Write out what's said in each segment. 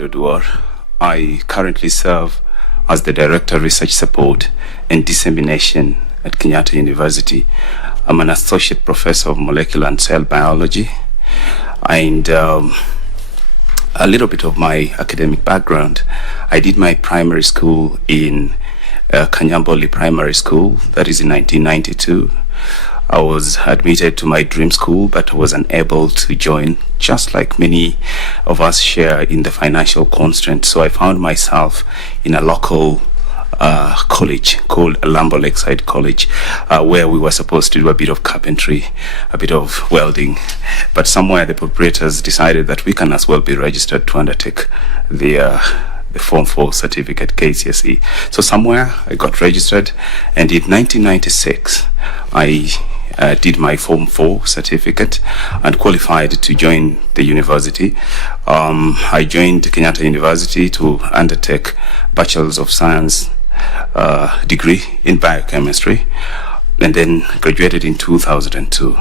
Richard Oduor. I currently serve as the Director of Research Support and Dissemination at Kenyatta University. I'm an Associate Professor of Molecular and Cell Biology, and a little bit of my academic background. I did my primary school in Kanyamboli Primary School, that is in 1992. I was admitted to my dream school, but was unable to join, just like many of us share in the financial constraints. So I found myself in a local college called Lambo Lakeside College, where we were supposed to do a bit of carpentry, a bit of welding, but somewhere the proprietors decided that we can as well be registered to undertake the Form 4 certificate, KCSE. So somewhere I got registered, and in 1996 I did my Form 4 certificate and qualified to join the university. I joined Kenyatta University to undertake Bachelor's of Science degree in biochemistry, and then graduated in 2002.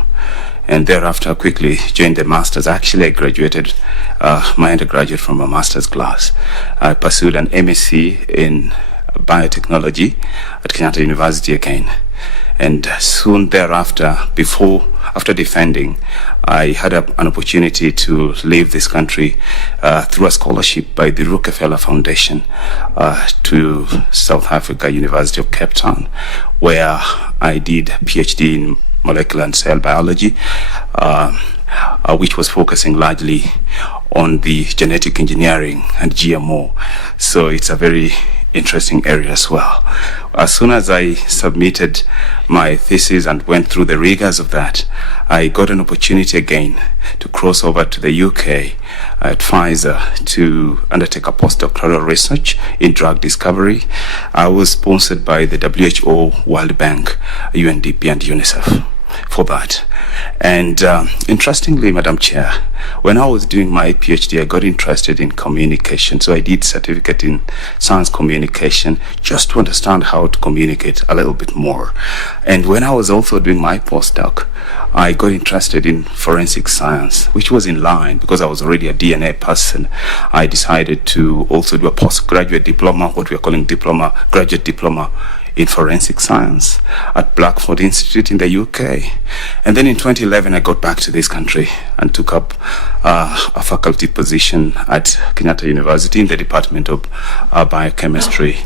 And thereafter quickly joined the master's. Actually, I graduated my undergraduate from a master's class. I pursued an MSc in Biotechnology at Kenyatta University again. And soon thereafter, after defending, I had an opportunity to leave this country through a scholarship by the Rockefeller Foundation to South Africa, University of Cape Town, where I did a PhD in molecular and cell biology, which was focusing largely on the genetic engineering and GMO. So it's a very interesting area as well. As soon as I submitted my thesis and went through the rigors of that, I got an opportunity again to cross over to the UK at Pfizer to undertake a postdoctoral research in drug discovery. I was sponsored by the WHO, World Bank, UNDP, and UNICEF for that. And interestingly, Madam Chair, when I was doing my PhD, I got interested in communication. So I did certificate in science communication just to understand how to communicate a little bit more. And when I was also doing my postdoc, I got interested in forensic science, which was in line because I was already a DNA person. I decided to also do a postgraduate diploma, what we are calling graduate diploma in forensic science at Blackford Institute in the UK. And then in 2011, I got back to this country and took up a faculty position at Kenyatta University in the Department of Biochemistry,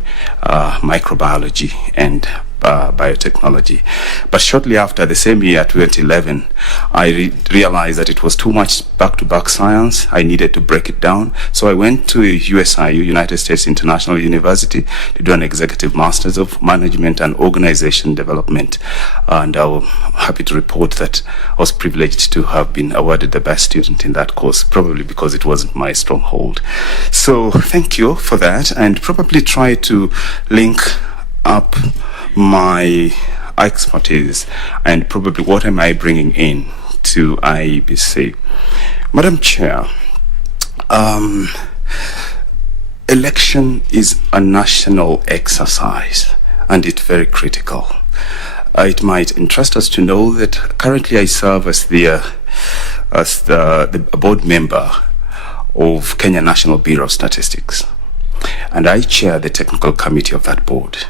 Microbiology, and Biotechnology. But shortly after, the same year, 2011, I realized that it was too much back-to-back science. I needed to break it down. So I went to USIU, United States International University, to do an executive master's of management and organization development. And I'm happy to report that I was privileged to have been awarded the best student in that course, probably because it wasn't my stronghold. So thank you for that, and probably try to link up my expertise and probably what am I bringing in to Iebc. Madam Chair, election is a national exercise and it's very critical. It might interest us to know that currently I serve as the board member of Kenya National Bureau of Statistics, and I chair the technical committee of that board,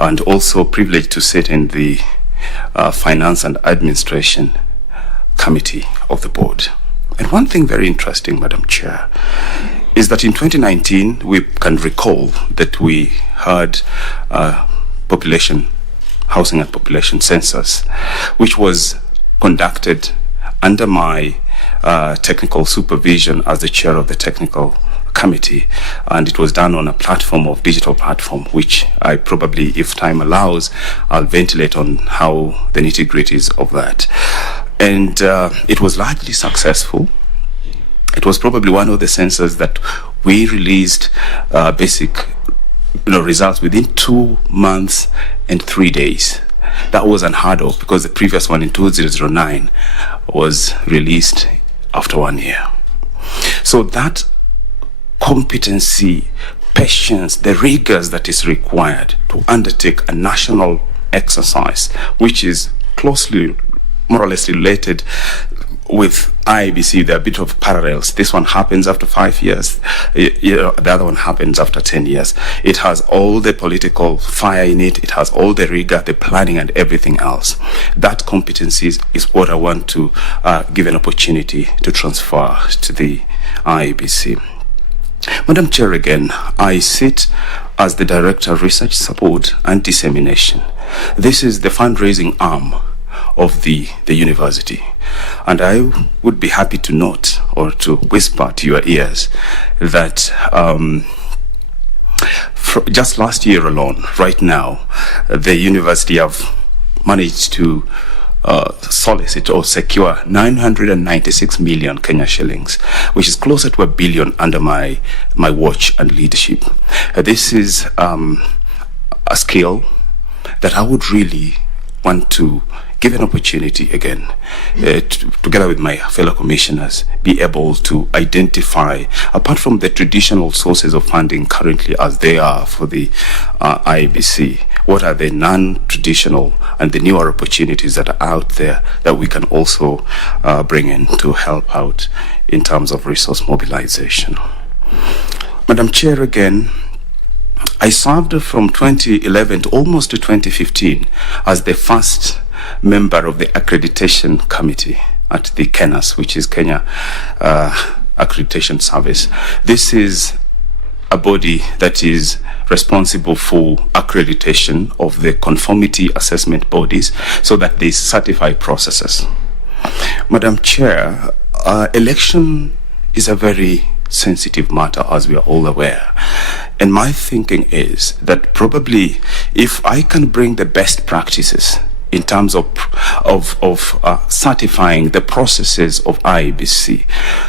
and also privileged to sit in the Finance and Administration Committee of the board. And one thing very interesting, Madam Chair, is that in 2019, we can recall that we had housing and population census, which was conducted under my technical supervision as the chair of the technical committee, and it was done on a digital platform, which I probably, if time allows, I'll ventilate on how the nitty-gritties of that. And it was largely successful. It was probably one of the censuses that we released basic results within 2 months and 3 days. That was unheard of because the previous one in 2009 was released after 1 year. So that competency, patience, the rigors that is required to undertake a national exercise, which is closely, more or less related with Iebc, there are a bit of parallels. This one happens after 5 years. The other one happens after 10 years. It has all the political fire in it. It has all the rigor, the planning, and everything else. That competency is what I want to give an opportunity to transfer to the Iebc. Madam Chair, again, I sit as the Director of Research Support and Dissemination. This is the fundraising arm of the university. And I would be happy to note or to whisper to your ears that just last year alone, right now, the university have managed to solicit or secure 996 million Kenya shillings, which is closer to $1 billion under my watch and leadership. This is a skill that I would really want to give an opportunity again, together with my fellow commissioners, be able to identify, apart from the traditional sources of funding currently as they are for the Iebc, what are the non-traditional and the newer opportunities that are out there that we can also bring in to help out in terms of resource mobilization. Madam Chair, again, I served from 2011 to almost to 2015 as the first member of the accreditation committee at the KENAS, which is Kenya Accreditation Service. This is a body that is responsible for accreditation of the conformity assessment bodies so that they certify processes. Madam Chair, election is a very sensitive matter, as we are all aware. And my thinking is that probably if I can bring the best practices in terms of certifying the processes of Iebc.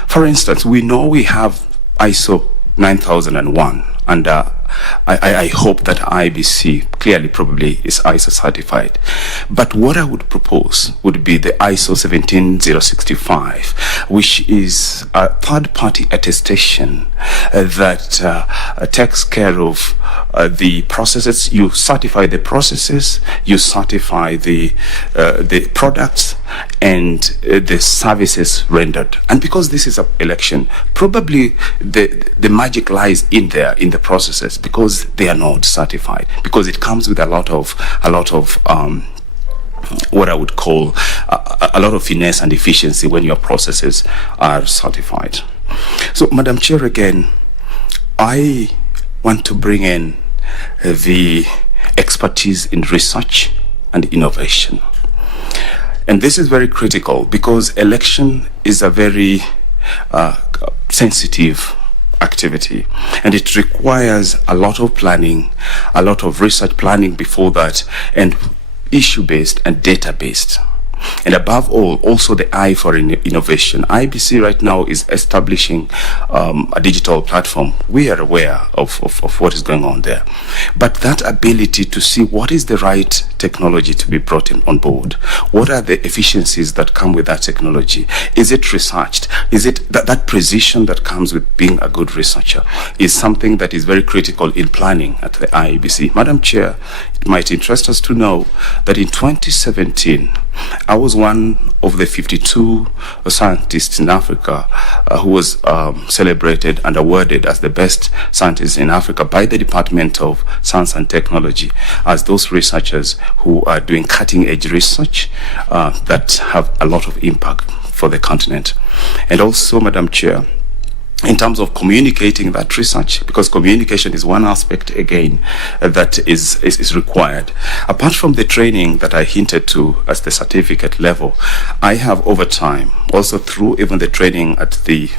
For instance, we know we have ISO 9001, and I hope that Iebc clearly probably is ISO certified. But what I would propose would be the ISO 17065, which is a third-party attestation that takes care of the processes. You certify the processes, you certify the products and the services rendered. And because this is an election, probably the magic lies in there, in the processes, because they are not certified, because it comes with a lot of what I would call a lot of finesse and efficiency when your processes are certified. So, Madam Chair, again, I want to bring in the expertise in research and innovation. And this is very critical because election is a very sensitive activity, and it requires a lot of planning, a lot of research planning before that, and issue-based and data-based. And above all, also the eye for innovation. Iebc right now is establishing a digital platform. We are aware of what is going on there. But that ability to see what is the right technology to be brought in on board, what are the efficiencies that come with that technology? Is it researched? Is it that precision that comes with being a good researcher is something that is very critical in planning at the Iebc. Madam Chair, it might interest us to know that in 2017, I was one of the 52 scientists in Africa who was celebrated and awarded as the best scientist in Africa by the Department of Science and Technology, as those researchers who are doing cutting-edge research that have a lot of impact for the continent. And also, Madam Chair, in terms of communicating that research, because communication is one aspect, again, that is required. Apart from the training that I hinted to as the certificate level, I have over time, also through even the training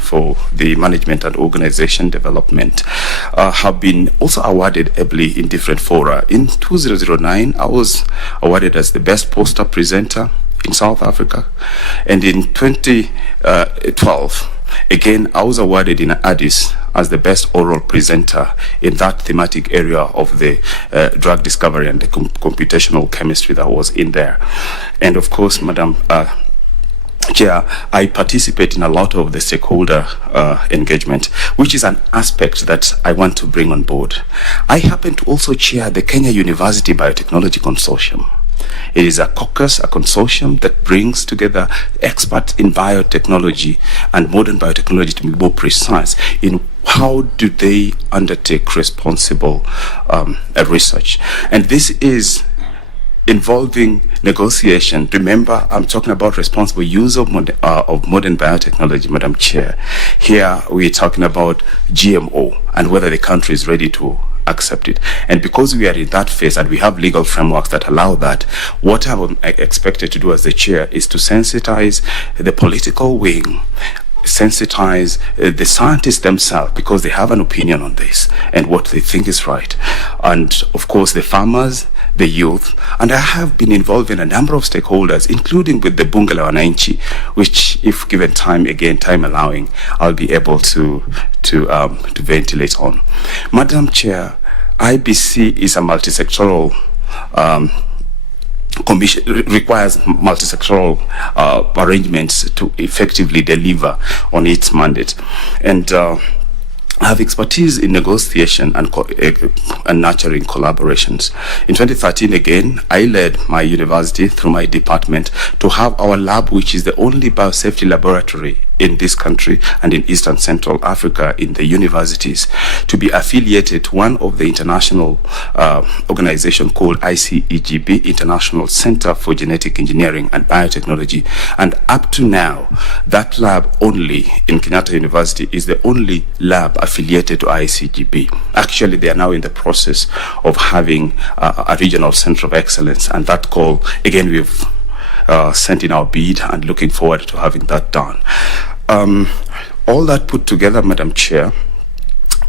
for the management and organization development, have been also awarded ably in different fora. In 2009, I was awarded as the best poster presenter in South Africa, and in 2012, again, I was awarded in Addis as the best oral presenter in that thematic area of the drug discovery and the computational chemistry that was in there. And of course, Madam Chair, I participate in a lot of the stakeholder engagement, which is an aspect that I want to bring on board. I happen to also chair the Kenya University Biotechnology Consortium. It is a caucus, a consortium that brings together experts in biotechnology and modern biotechnology, to be more precise, in how do they undertake responsible research. And this is involving negotiation. Remember, I'm talking about responsible use of modern biotechnology, Madam Chair. Here we're talking about GMO and whether the country is ready to accept it. And because we are in that phase and we have legal frameworks that allow that, what I'm expected to do as the chair is to sensitize the political wing, sensitize the scientists themselves, because they have an opinion on this and what they think is right. And of course the farmers, the youth, and I have been involved in a number of stakeholders, including with the Bunge la Wananchi, which, if given time allowing, I'll be able to ventilate on. Madam Chair, IBC is a multisectoral commission, requires multisectoral arrangements to effectively deliver on its mandate, and I have expertise in negotiation and nurturing collaborations. In 2013, again, I led my university through my department to have our lab, which is the only biosafety laboratory in this country and in Eastern Central Africa in the universities, to be affiliated to one of the international organization called ICEGB, International Center for Genetic Engineering and Biotechnology. And up to now, that lab only in Kenyatta University is the only lab affiliated to ICEGB. Actually, they are now in the process of having a regional center of excellence, and that call, again, we've sent in our bid and looking forward to having that done. All that put together, Madam Chair,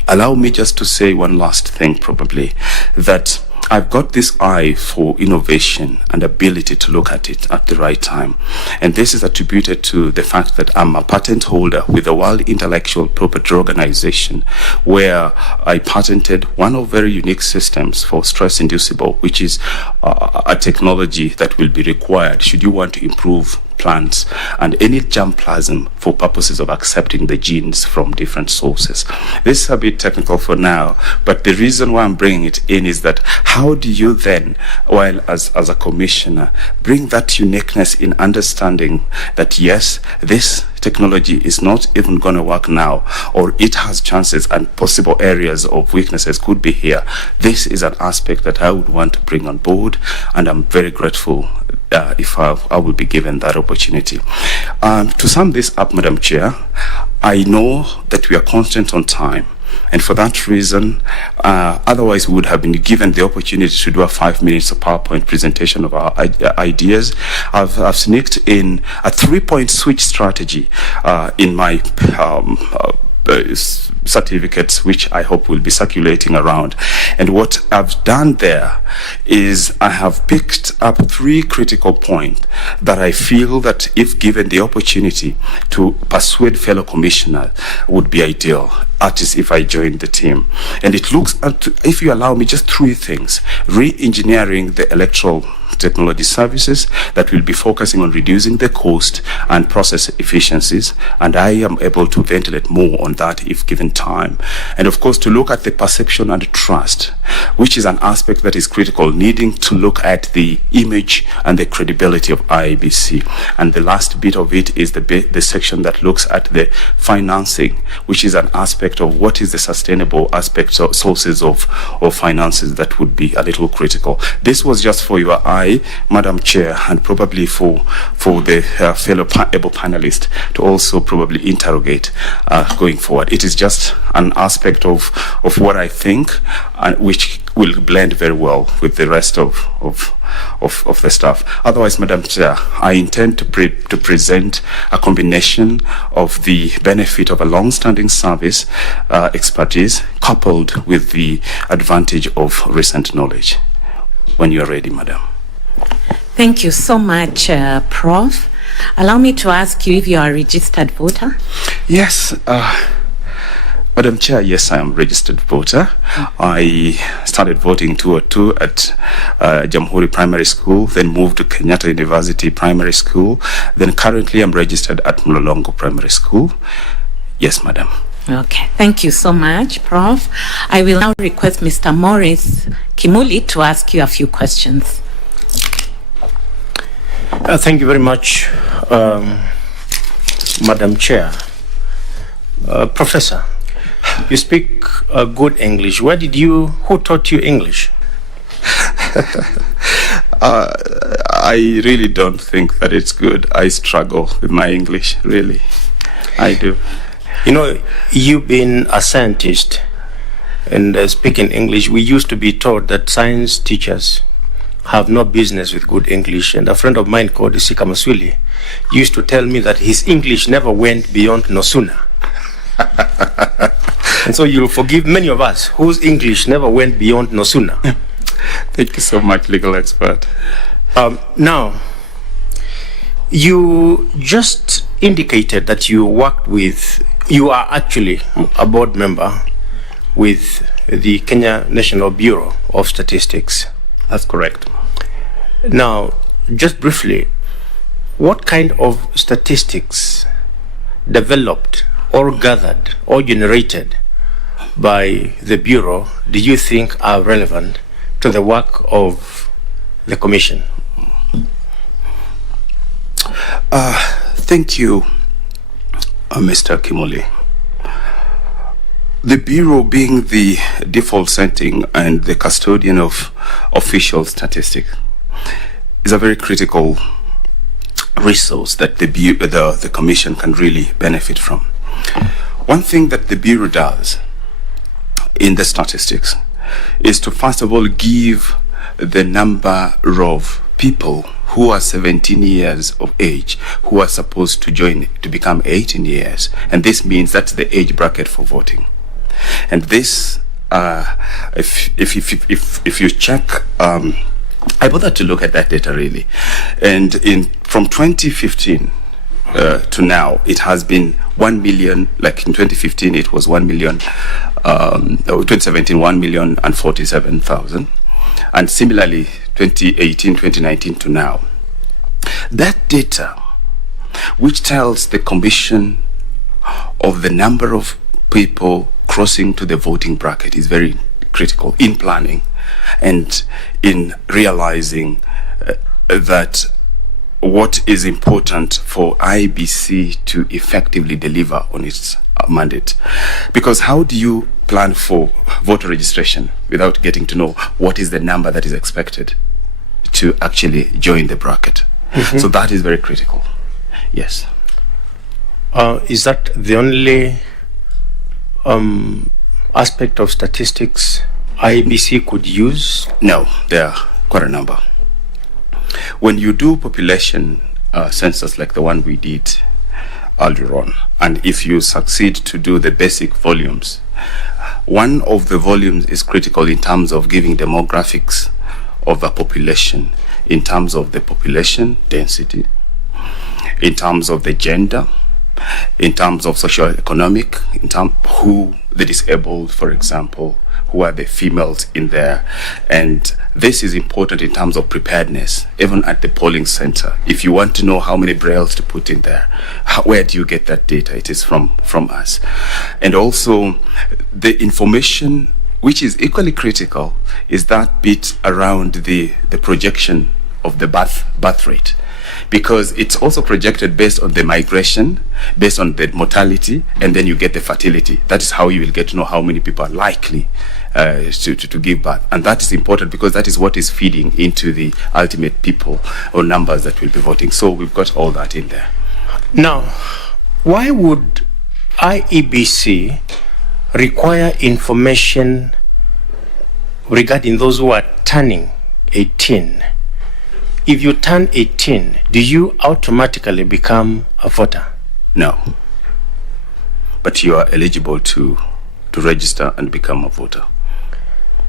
allow me just to say one last thing, probably, that I've got this eye for innovation and ability to look at it at the right time. And this is attributed to the fact that I'm a patent holder with the World Intellectual Property Organization, where I patented one of very unique systems for stress inducible, which is a technology that will be required should you want to improve plants and any germplasm for purposes of accepting the genes from different sources. This is a bit technical for now, but the reason why I'm bringing it in is that how do you then, while as a commissioner, bring that uniqueness in understanding that yes, this technology is not even going to work now, or it has chances and possible areas of weaknesses could be here. This is an aspect that I would want to bring on board, and I'm very grateful if I will be given that opportunity. To sum this up, Madam Chair, I know that we are constant on time, and for that reason, otherwise we would have been given the opportunity to do a 5 minutes of PowerPoint presentation of our ideas. I've sneaked in a 3-point switch strategy in my certificates, which I hope will be circulating around. And what I've done there is I have picked up 3 critical points that I feel that if given the opportunity to persuade fellow commissioners would be ideal, artists, if I join the team. And it looks at, if you allow me, just 3 things: re-engineering the electoral technology services that will be focusing on reducing the cost and process efficiencies, and I am able to ventilate more on that if given time. And of course, to look at the perception and trust, which is an aspect that is critical, needing to look at the image and the credibility of IEBC. And the last bit of it is the section that looks at the financing, which is an aspect of what is the sustainable aspects of sources of finances that would be a little critical. This was just for your eye, Madam Chair, and probably for the fellow able panelists to also probably interrogate going forward. It is just an aspect of what I think, which will blend very well with the rest of the stuff. Otherwise, Madam Chair, I intend to present a combination of the benefit of a long-standing service expertise coupled with the advantage of recent knowledge. When you are ready, Madam. Thank you so much, Prof. Allow me to ask you if you are a registered voter. Yes, Madam Chair, yes, I am a registered voter. I started voting in 2002 at Jamhuri Primary School, then moved to Kenyatta University Primary School, then currently I'm registered at Mlolongo Primary School. Yes, Madam. Okay, thank you so much, Prof. I will now request Mr. Morris Kimuli to ask you a few questions. Thank you very much, Madam Chair. Professor, you speak good English. Who taught you English? I really don't think that it's good. I struggle with my English, really. I do. You know, you being a scientist and speaking English, we used to be taught that science teachers have no business with good English. And a friend of mine called Isika Maswili used to tell me that his English never went beyond Nosuna. And so you'll forgive many of us whose English never went beyond Nosuna. Thank you so much, legal expert. Now, you just indicated that you are actually a board member with the Kenya National Bureau of Statistics. That's correct. Now, just briefly, what kind of statistics developed or gathered or generated by the Bureau do you think are relevant to the work of the Commission? Thank you, Mr. Kimoli. The Bureau, being the default setting and the custodian of official statistics, is a very critical resource that the Commission can really benefit from. One thing that the Bureau does in the statistics is to first of all give the number of people who are 17 years of age who are supposed to become 18 years, and this means that's the age bracket for voting. And this, if you check, I bothered to look at that data really, and from 2015 to now, it has been 1 million. Like in 2015, it was 1 million. 2017, 1,047,000, and similarly 2018, 2019 to now. That data, which tells the Commission of the number of people crossing to the voting bracket, is very critical in planning and in realizing that what is important for Iebc to effectively deliver on its mandate. Because how do you plan for voter registration without getting to know what is the number that is expected to actually join the bracket? Mm-hmm. So that is very critical. Yes. Is that the only aspect of statistics Iebc could use? No, there are quite a number. When you do population census like the one we did earlier on, and if you succeed to do the basic volumes, one of the volumes is critical in terms of giving demographics of a population, in terms of the population density, in terms of the gender, in terms of socio-economic, in terms who the disabled, for example, who are the females in there. And this is important in terms of preparedness, even at the polling center. If you want to know how many brailles to put in there, where do you get that data? It is from us. And also the information, which is equally critical, is that bit around the projection of the birth rate, because it's also projected based on the migration, based on the mortality, and then you get the fertility. That is how you will get to know how many people are likely to give birth. And that is important because that is what is feeding into the ultimate people or numbers that will be voting. So we've got all that in there. Now, why would Iebc require information regarding those who are turning 18? If you turn 18, do you automatically become a voter? No. But you are eligible to register and become a voter.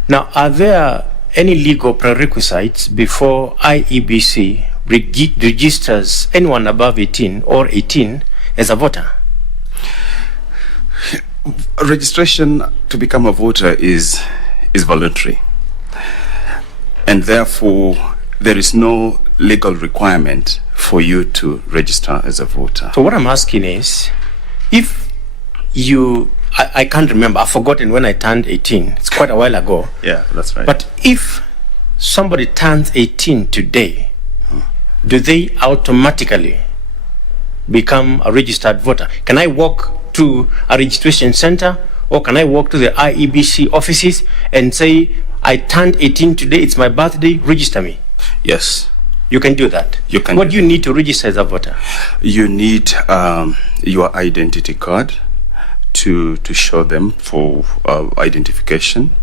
Now, are there any legal prerequisites before Iebc registers anyone above 18 or 18 as a voter? Registration to become a voter is voluntary. And therefore, there is no legal requirement for you to register as a voter. So what I'm asking is, if you, I can't remember, I've forgotten when I turned 18. It's quite a while ago. Yeah, that's right. But if somebody turns 18 today, do they automatically become a registered voter? Can I walk to a registration center, or can I walk to the Iebc offices and say, I turned 18 today, it's my birthday, register me? Yes. You can do that. You can. What do you need to register as a voter? You need your identity card to show them for identification.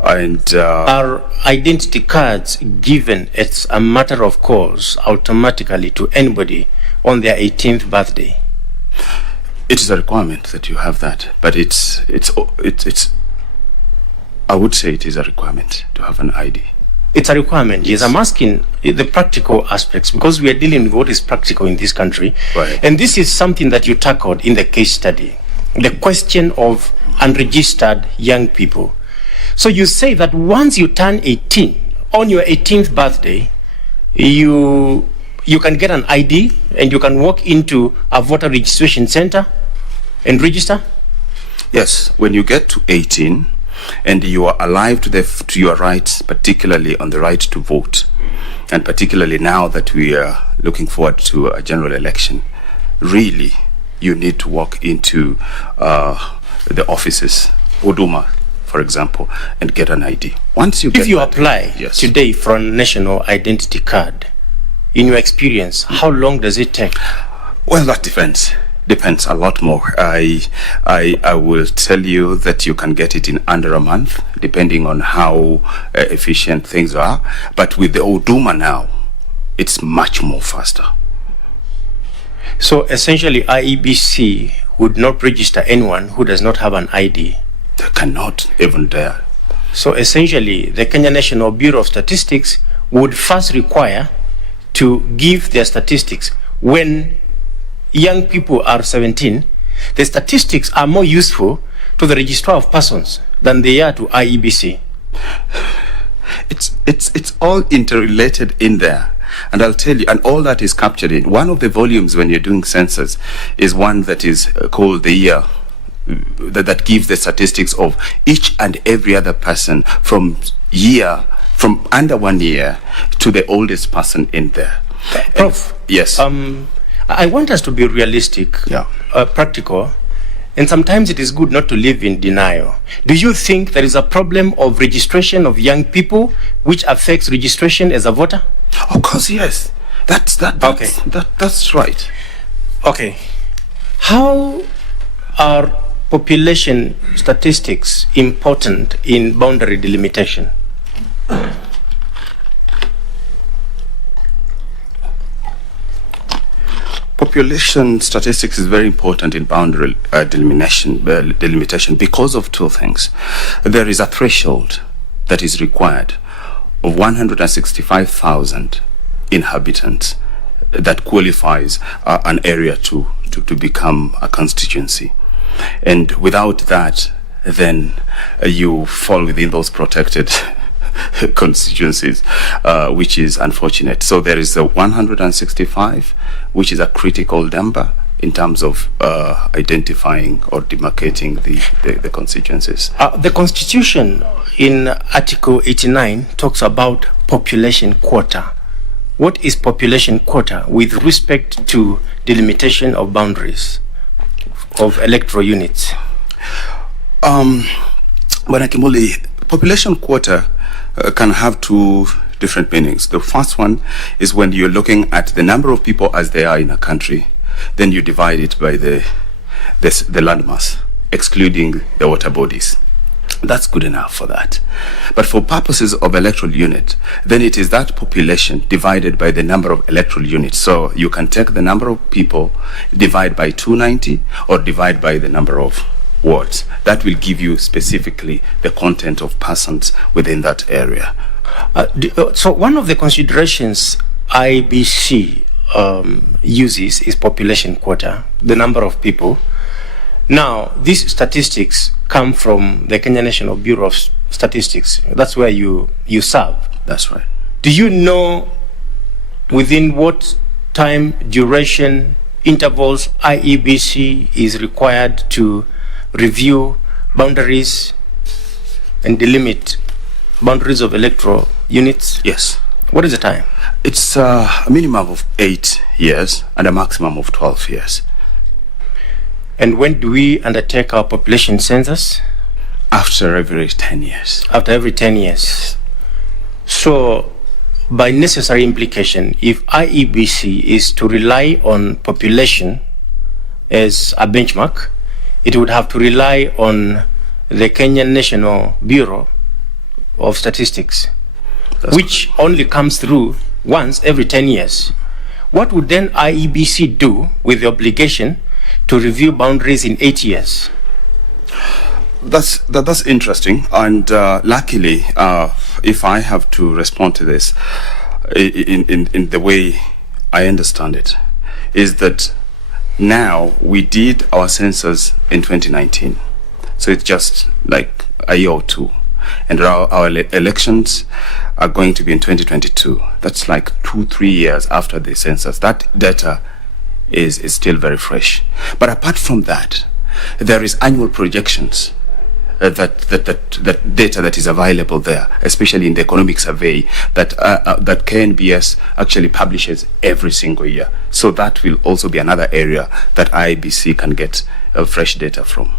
And are identity cards given as a matter of course automatically to anybody on their 18th birthday? It is a requirement that you have that, but it's I would say it is a requirement to have an ID. It's a requirement. Yes, I'm asking the practical aspects because we are dealing with what is practical in this country. Right. And this is something that you tackled in the case study, the question of unregistered young people. So you say that once you turn 18, on your 18th birthday, you can get an ID and you can walk into a voter registration center and register? Yes, when you get to 18 and you are alive to your rights, particularly on the right to vote, and particularly now that we are looking forward to a general election, really you need to walk into the offices, Huduma, for example, and get an ID. Once you if you apply yes, today for a national identity card, in your experience, how long does it take? Well, that depends a lot more. I will tell you that you can get it in under a month, depending on how efficient things are. But with the Huduma now, it's much more faster. So essentially, Iebc would not register anyone who does not have an ID. They cannot even dare. So essentially, the Kenya National Bureau of Statistics would first require to give their statistics. When young people are 17, the statistics are more useful to the Registrar of Persons than they are to Iebc. It's all interrelated in there. And I'll tell you, and all that is captured in one of the volumes when you're doing census is one that is called the year, that gives the statistics of each and every other person from under 1 year to the oldest person in there. Prof, yes. I want us to be realistic, practical, and sometimes it is good not to live in denial. Do you think there is a problem of registration of young people which affects registration as a voter? Of course, yes. That's right. Okay. How are population statistics important in boundary delimitation? Population statistics is very important in boundary delimitation because of two things. There is a threshold that is required of 165,000 inhabitants that qualifies an area to become a constituency. And without that, then you fall within those protected constituencies, which is unfortunate. So there is a 165, which is a critical number in terms of identifying or demarcating the constituencies. The Constitution in Article 89 talks about population quota. What is population quota with respect to delimitation of boundaries of electoral units? Bwana Kimbuli, population quota can have two different meanings. The first one is when you're looking at the number of people as they are in a country, then you divide it by the landmass, excluding the water bodies. That's good enough for that. But for purposes of electoral unit, then it is that population divided by the number of electoral units. So you can take the number of people, divide by 290, or divide by the number of wards. That will give you specifically the content of persons within that area. So one of the considerations Iebc uses is population quota, the number of people. Now, these statistics come from the Kenya National Bureau of Statistics. That's where you serve. That's right. Do you know within what time duration intervals Iebc is required to review boundaries and delimit boundaries of electoral units? Yes. What is the time? It's a minimum of 8 years and a maximum of 12 years. And when do we undertake our population census? After every 10 years. After every 10 years. So, by necessary implication, if IEBC is to rely on population as a benchmark, it would have to rely on the Kenyan National Bureau of Statistics, which only comes through once every 10 years. What would then IEBC do with the obligation to review boundaries in 8 years? That's interesting, and luckily, if I have to respond to this in the way I understand it, is that now we did our census in 2019, so it's just like a year or two, and our elections are going to be in 2022. That's like 2-3 years after the census. That data is still very fresh. But apart from that, there is annual projections. That data that is available there, especially in the economic survey that KNBS actually publishes every single year. So that will also be another area that IEBC can get fresh data from.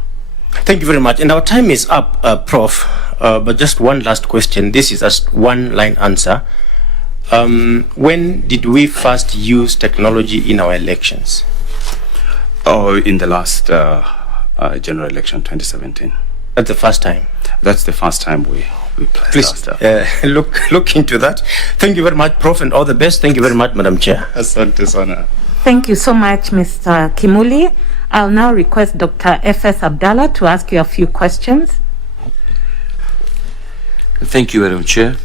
Thank you very much. And our time is up, Prof. But just one last question. This is a one-line answer. When did we first use technology in our elections? Oh, in the last general election, 2017. That's the first time. That's the first time we placed Please our stuff. look into that. Thank you very much, Prof, and all the best. Thank you very much, Madam Chair. Asante sana. Thank you so much, Mr. Kimuli. I'll now request Dr. F.S. Abdallah to ask you a few questions. Thank you, Madam Chair.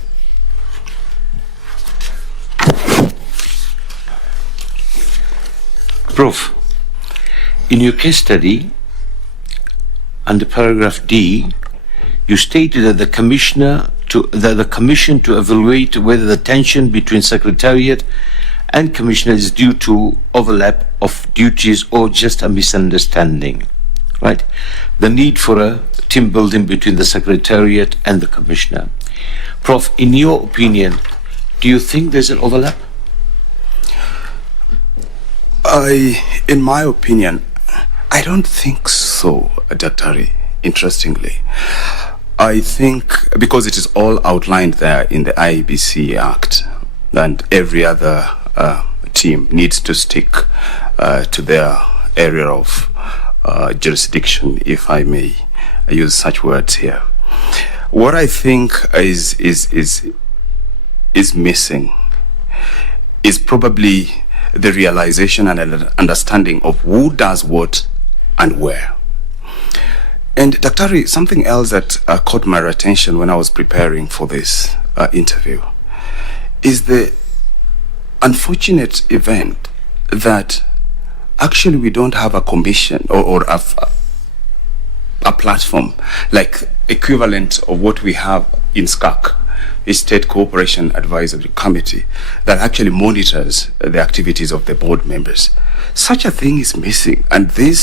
Prof, in your case study, under paragraph D, you stated that the commission to evaluate whether the tension between Secretariat and Commissioner is due to overlap of duties or just a misunderstanding, right? The need for a team building between the Secretariat and the Commissioner. Prof, in your opinion, do you think there's an overlap? In my opinion, I don't think so, Dr. Interestingly. I think because it is all outlined there in the IEBC Act, and every other team needs to stick to their area of jurisdiction, if I may use such words here. What I think is missing is probably the realization and understanding of who does what and where. And Dr. something else that caught my attention when I was preparing for this interview is the unfortunate event that actually we don't have a commission or a platform like equivalent of what we have in SCAC, a State Cooperation Advisory Committee, that actually monitors the activities of the board members. Such a thing is missing, and there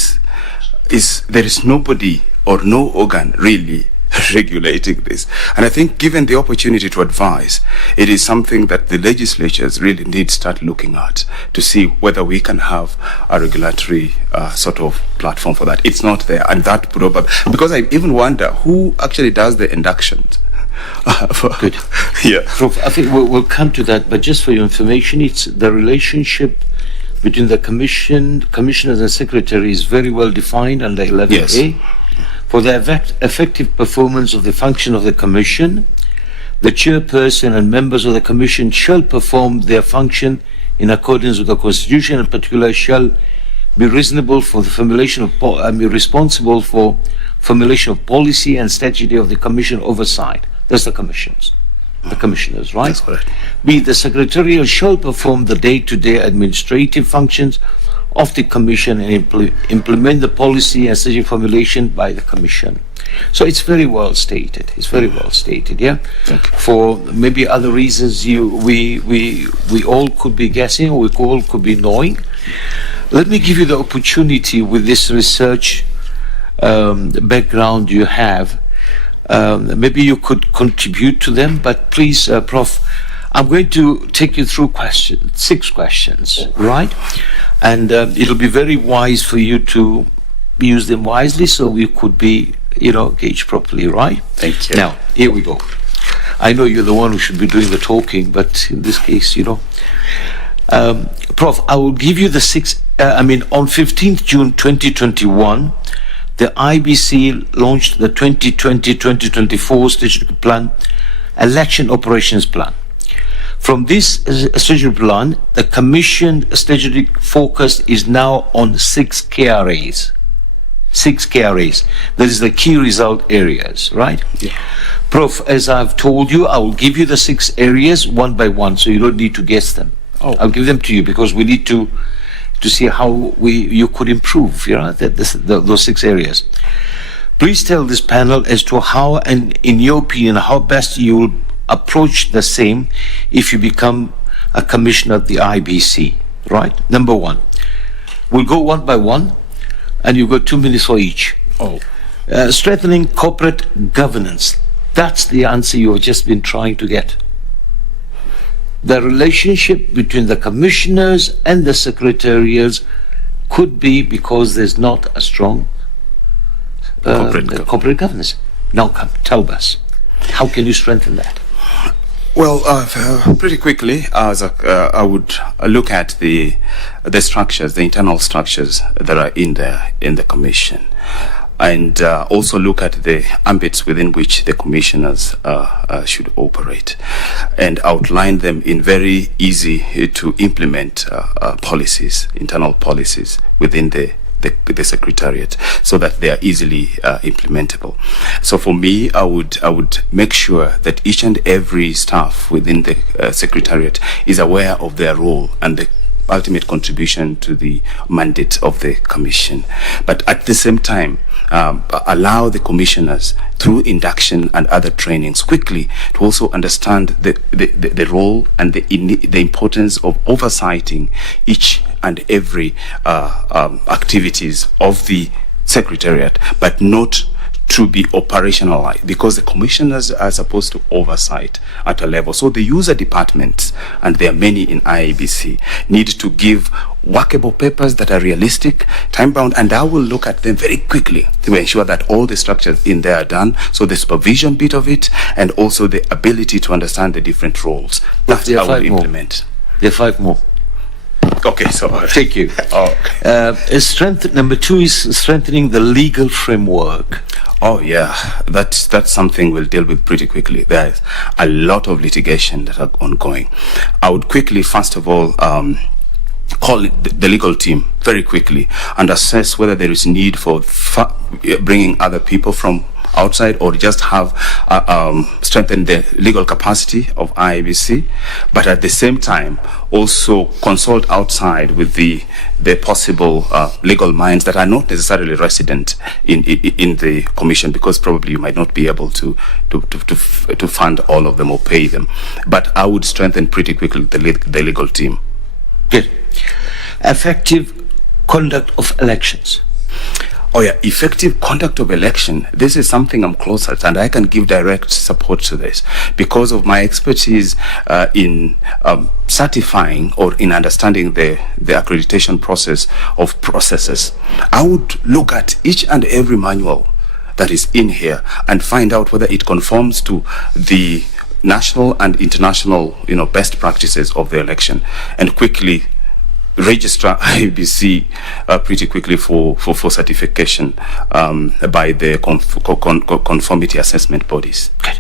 is nobody or no organ really regulating this. And I think given the opportunity to advise, it is something that the legislatures really need to start looking at to see whether we can have a regulatory sort of platform for that. It's not there, and that probably, because I even wonder who actually does the inductions. Good. Yeah. Prof, I think we'll come to that, but just for your information, it's the relationship between the commissioners and secretaries is very well defined under 11A. Yes. For the effective performance of the function of the commission, the chairperson and members of the commission shall perform their function in accordance with the Constitution, in particular shall be reasonable for the formulation of be responsible for formulation of policy and strategy of the commission oversight. That's the commissioners, right? That's correct. B, the secretariat shall perform the day-to-day administrative functions of the commission and implement the policy and strategy formulation by the commission. So it's very well stated. It's very well stated, yeah? For maybe other reasons we all could be guessing, or we all could be knowing. Let me give you the opportunity with this research background you have. Maybe you could contribute to them, but please, Prof, I'm going to take you through 6 questions, right? And it'll be very wise for you to use them wisely so we could be, gauged properly, right? Thank you. Now, here we go. I know you're the one who should be doing the talking, but in this case, Prof, I will give you the 6, on 15th June 2021, the IBC launched the 2020-2024 strategic plan, election operations plan. From this strategic plan, the Commission strategic focus is now on 6 KRAs. 6 KRAs. That is the key result areas, right? Yeah. Prof, as I've told you, I will give you the 6 areas one by one, so you don't need to guess them. Oh. I'll give them to you because we need to see how you could improve, those 6 areas. Please tell this panel as to how, and in your opinion, how best you will approach the same if you become a commissioner at the IBC, right? Number 1. We'll go one by one, and you've got 2 minutes for each. Oh. Strengthening corporate governance. That's the answer you have just been trying to get. The relationship between the commissioners and the secretariats could be because there's not a strong corporate governance. Now come, tell us. How can you strengthen that? Well, pretty quickly, I would look at the structures, the internal structures that are in the commission, and also look at the ambits within which the commissioners should operate, and outline them in very easy to implement policies, internal policies within the Secretariat, so that they are easily implementable. So for me, I would make sure that each and every staff within the Secretariat is aware of their role and the ultimate contribution to the mandate of the Commission. But at the same time, allow the commissioners, through induction and other trainings, quickly to also understand the role and the importance of oversighting each and every activities of the Secretariat, but not to be operationalized, because the commissioners are supposed to oversight at a level. So the user departments, and there are many in IEBC, need to give workable papers that are realistic, time-bound, and I will look at them very quickly to ensure that all the structures in there are done. So the supervision bit of it, and also the ability to understand the different roles that I will implement. There are 5 more. Okay, so thank you. Number 2 is strengthening the legal framework. Oh yeah, that's something we'll deal with pretty quickly. There's a lot of litigation that are ongoing. I would quickly, first of all, call it the legal team very quickly and assess whether there is need for bringing other people from outside, or just have strengthen the legal capacity of IEBC, but at the same time also consult outside with the possible legal minds that are not necessarily resident in the commission, because probably you might not be able to fund all of them or pay them. But I would strengthen pretty quickly the legal team. Good. Effective conduct of elections. Oh yeah, effective conduct of election. This is something I'm close at, and I can give direct support to this because of my expertise in certifying or in understanding the accreditation process of processes. I would look at each and every manual that is in here and find out whether it conforms to the national and international, best practices of the election, and quickly register IBC pretty quickly for certification by the conformity assessment bodies. Good.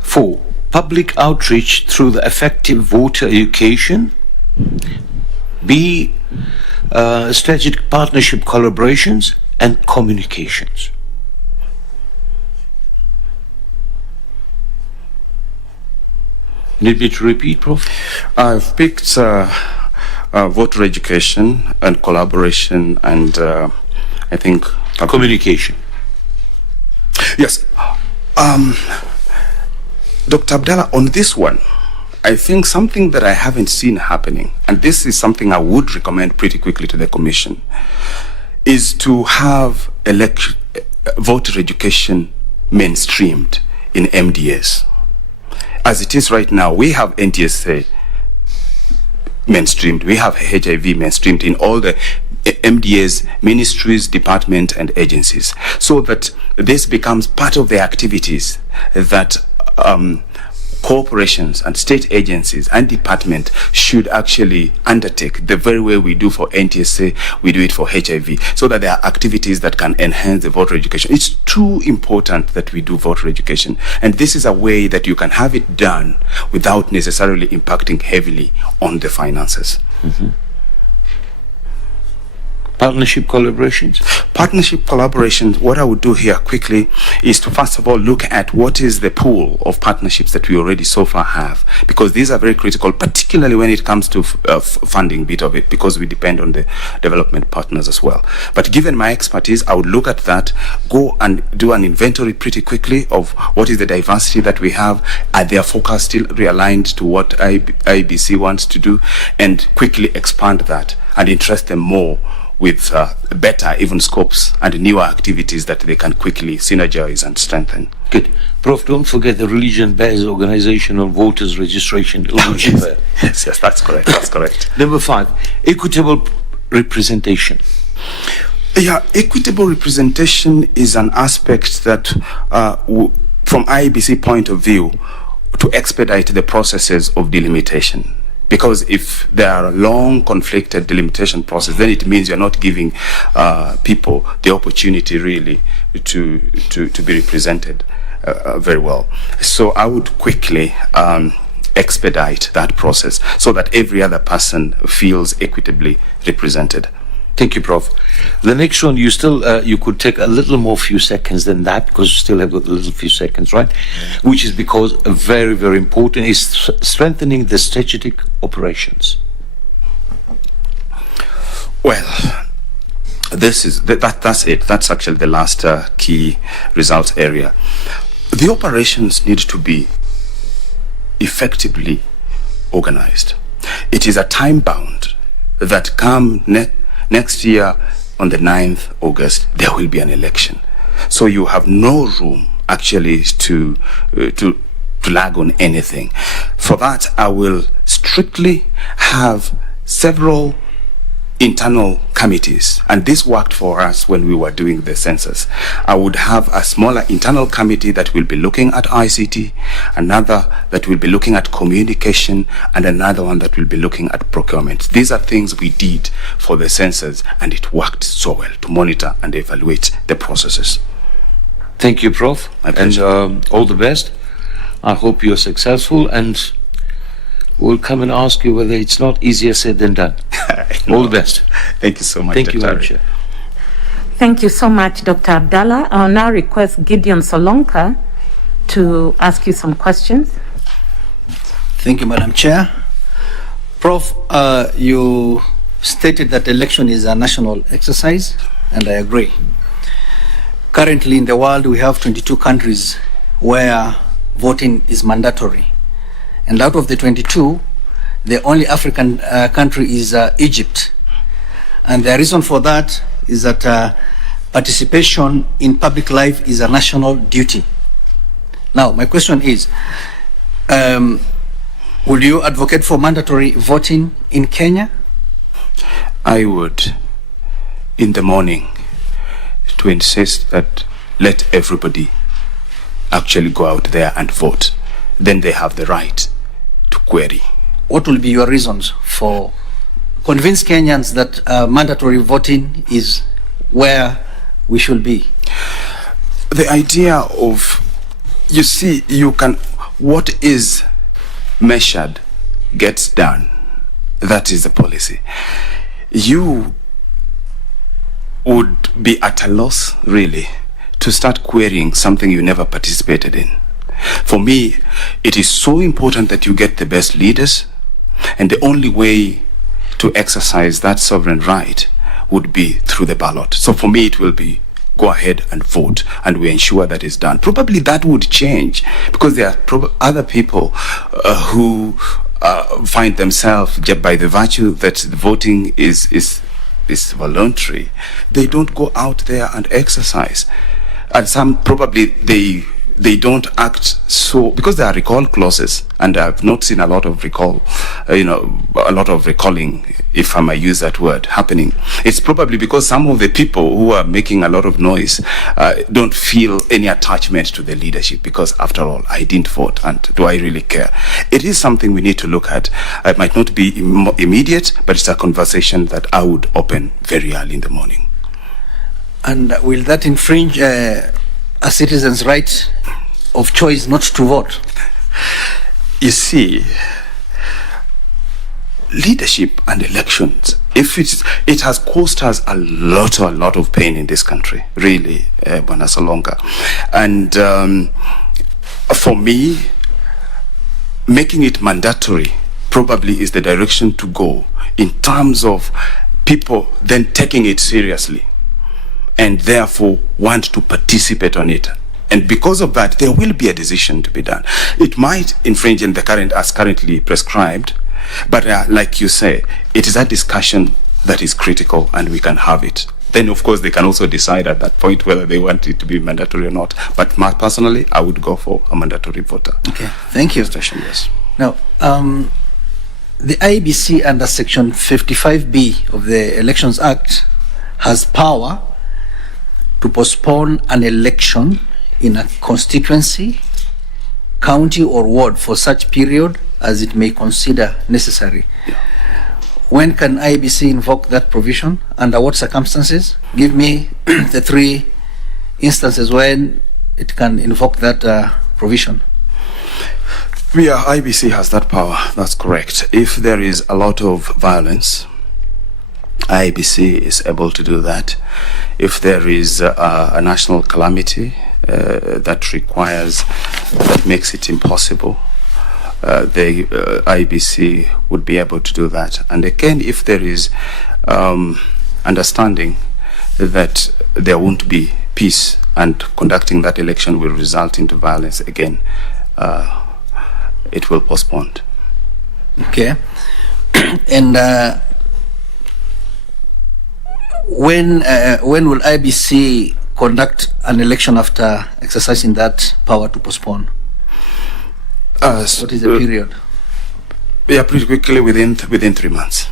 4, public outreach through the effective voter education. B, strategic partnership collaborations and communications. Need me to repeat, Prof? I've picked voter education and collaboration, and I think communication. Yes. Dr. Abdallah, on this one, I think something that I haven't seen happening, and this is something I would recommend pretty quickly to the Commission, is to have voter education mainstreamed in MDS. as it is right now, we have NTSA mainstreamed, we have HIV mainstreamed in all the MDA's ministries, departments, and agencies, so that this becomes part of the activities that corporations and state agencies and departments should actually undertake, the very way we do for NTSA, we do it for HIV, so that there are activities that can enhance the voter education. It's too important that we do voter education, and this is a way that you can have it done without necessarily impacting heavily on the finances. Mm-hmm. Partnership collaborations? Partnership collaborations, what I would do here quickly is to first of all look at what is the pool of partnerships that we already so far have, because these are very critical, particularly when it comes to funding bit of it, because we depend on the development partners as well. But given my expertise, I would look at that, go and do an inventory pretty quickly of what is the diversity that we have, are their focus still realigned to what IBC wants to do, and quickly expand that and interest them more with better even scopes and newer activities that they can quickly synergize and strengthen. Good. Prof, don't forget the religion-based organization on voters registration. Yes, that's correct. That's correct. Number 5, equitable representation. Yeah, equitable representation is an aspect that, from IEBC point of view, to expedite the processes of delimitation. Because if there are long conflicted delimitation process, then it means you're not giving people the opportunity really to be represented very well. So I would quickly expedite that process so that every other person feels equitably represented. Thank you, Prof. The next one, you still, you could take a little more few seconds than that, because you still have got a little few seconds, right? Yeah. Which is because very, very important is strengthening the strategic operations. Well, this is that's it. That's actually the last key results area. The operations need to be effectively organized. It is a time bound that come next year on the 9th August, there will be an election. So you have no room actually to lag on anything. For that, I will strictly have several internal committees, and this worked for us when we were doing the census. I would have a smaller internal committee that will be looking at ICT, another that will be looking at communication, and another one that will be looking at procurement. These are things we did for the census, and it worked so well to monitor and evaluate the processes. Thank you, Prof. My pleasure. And all the best. I hope you're successful, and we'll come and ask you whether it's not easier said than done. All the best. Thank you so much. Thank you, Dr. Madam Chair. Thank you so much, Dr. Abdallah. I'll now request Gideon Solonka to ask you some questions. Thank you, Madam Chair. Prof, you stated that election is a national exercise, and I agree. Currently in the world, we have 22 countries where voting is mandatory. And out of the 22, the only African country is Egypt. And the reason for that is that participation in public life is a national duty. Now, my question is, will you advocate for mandatory voting in Kenya? I would, in the morning, to insist that let everybody actually go out there and vote. Then they have the right to query. What will be your reasons for convince Kenyans that mandatory voting is where we should be? The idea of, you see, what is measured gets done. That is the policy. You would be at a loss, really, to start querying something you never participated in. For me, it is so important that you get the best leaders, and the only way to exercise that sovereign right would be through the ballot. So for me, it will be go ahead and vote, and we ensure that is done. Probably that would change, because there are other people who find themselves, by the virtue that the voting is voluntary, they don't go out there and exercise. And some probably they they don't act so, because there are recall clauses, and I've not seen a lot of recall, a lot of recalling, if I may use that word, happening. It's probably because some of the people who are making a lot of noise don't feel any attachment to the leadership, because after all, I didn't vote, and do I really care? It is something we need to look at. It might not be immediate, but it's a conversation that I would open very early in the morning. And will that infringe a citizen's right of choice not to vote? You see, leadership and elections, it has caused us a lot of pain in this country, really, Bwana Solonga. And for me, making it mandatory probably is the direction to go, in terms of people then taking it seriously and therefore want to participate on it. And because of that, there will be a decision to be done. It might infringe in the currently prescribed, but like you say, it is a discussion that is critical, and we can have it. Then, of course, they can also decide at that point whether they want it to be mandatory or not. But personally, I would go for a mandatory voter. Okay, thank you. Yes. Now, the Iebc under Section 55B of the Elections Act has power to postpone an election in a constituency, county or ward for such period as it may consider necessary. Yeah. When can Iebc invoke that provision? Under what circumstances? Give me the 3 instances when it can invoke that provision. Yeah, Iebc has that power, that's correct. If there is a lot of violence, Iebc is able to do that. If there is a national calamity that makes it impossible, the Iebc would be able to do that. And again, if there is understanding that there won't be peace and conducting that election will result into violence, again, it will postpone. Okay. And when will Iebc conduct an election after exercising that power to postpone? What is the period? Yeah, pretty quickly, within 3 months.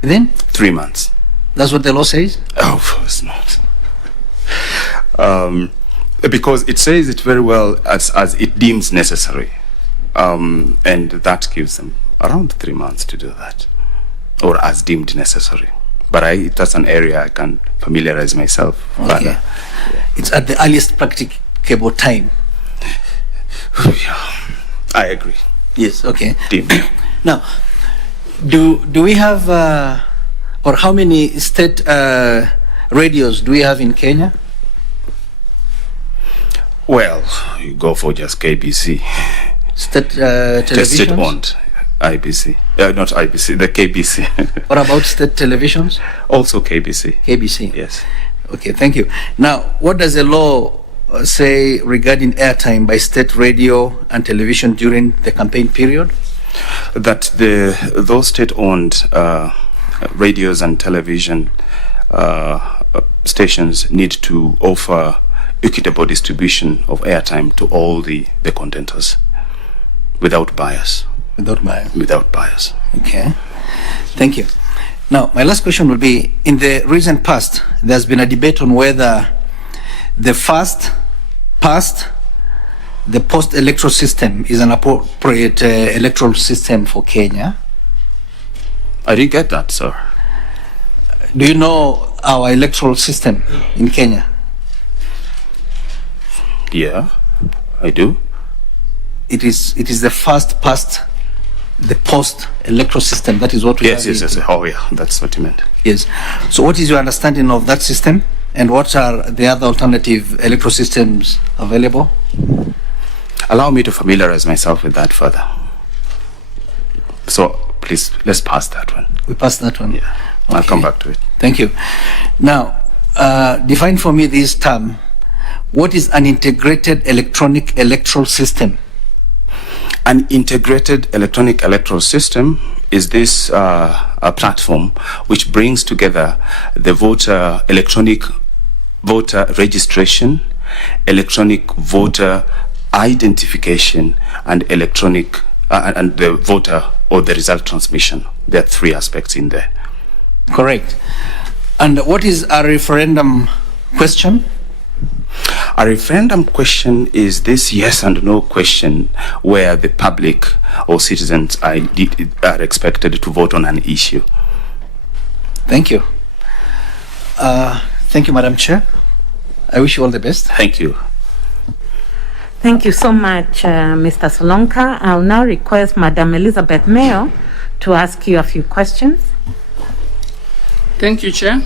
Within? 3 months. That's what the law says? Oh, of course not. Because it says it very well as it deems necessary. And that gives them around 3 months to do that, or as deemed necessary. But that's an area I can familiarize myself. Okay. Yeah. It's at the earliest practicable time. I agree. Yes, okay. Deemed. Now, do we have, or how many state radios do we have in Kenya? Well, you go for just KBC. State televisions? State-owned IBC. Not IBC, the KBC. What about state televisions? Also KBC. KBC? Yes. Okay, thank you. Now, what does the law say regarding airtime by state radio and television during the campaign period? That those state-owned radios and television stations need to offer equitable distribution of airtime to all the contenders without bias. Without bias? Without bias. Okay, thank you. Now, my last question will be, in the recent past, there's been a debate on whether the the post-electoral system is an appropriate electoral system for Kenya. I didn't get that, sir. Do you know our electoral system in Kenya? Yeah, I do. It is the first past the post-electoral system. That is what we have. Yes. Oh, yeah, that's what you meant. Yes. So what is your understanding of that system? And what are the other alternative electoral systems available? Allow me to familiarize myself with that further. So please, let's pass that one. We pass that one? Yeah. Okay. I'll come back to it. Thank you. Now, define for me this term. What is an integrated electronic electoral system? An integrated electronic electoral system is this a platform which brings together the electronic voter registration, electronic voter identification, and electronic and the voter or the result transmission. There are three aspects in there. Correct. And what is a referendum question? A referendum question is this yes and no question where the public or citizens are expected to vote on an issue. Thank you. Thank you, Madam Chair. I wish you all the best. Thank you. Thank you so much, Mr. Solonka. I'll now request Madam Elizabeth Mayo to ask you a few questions. Thank you, Chair.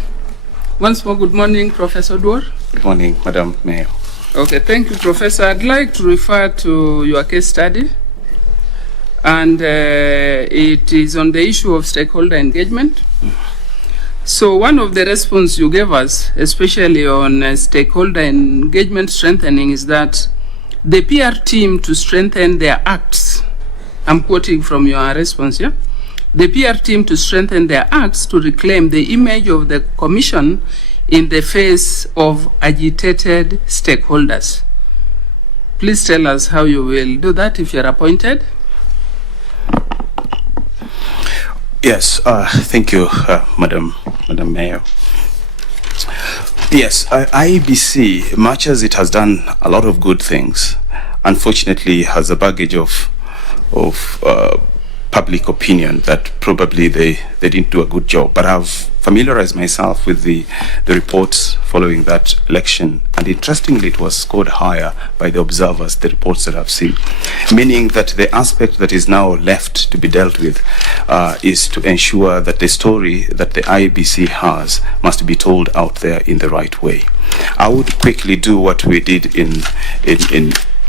Once more, good morning, Professor Dwar. Good morning, Madam Mayor. Okay, thank you, Professor. I'd like to refer to your case study, and it is on the issue of stakeholder engagement. So one of the response you gave us, especially on stakeholder engagement strengthening, is that the PR team to strengthen their acts, I'm quoting from your response here, the PR team to strengthen their acts to reclaim the image of the Commission in the face of agitated stakeholders. Please tell us how you will do that if you're appointed. Yes, thank you, Madam Mayor. Yes, Iebc, much as it has done a lot of good things, unfortunately has a baggage of public opinion that probably they didn't do a good job. But I've familiarized myself with the reports following that election, and interestingly it was scored higher by the observers, the reports that I've seen, meaning that the aspect that is now left to be dealt with is to ensure that the story that the Iebc has must be told out there in the right way. I would quickly do what we did in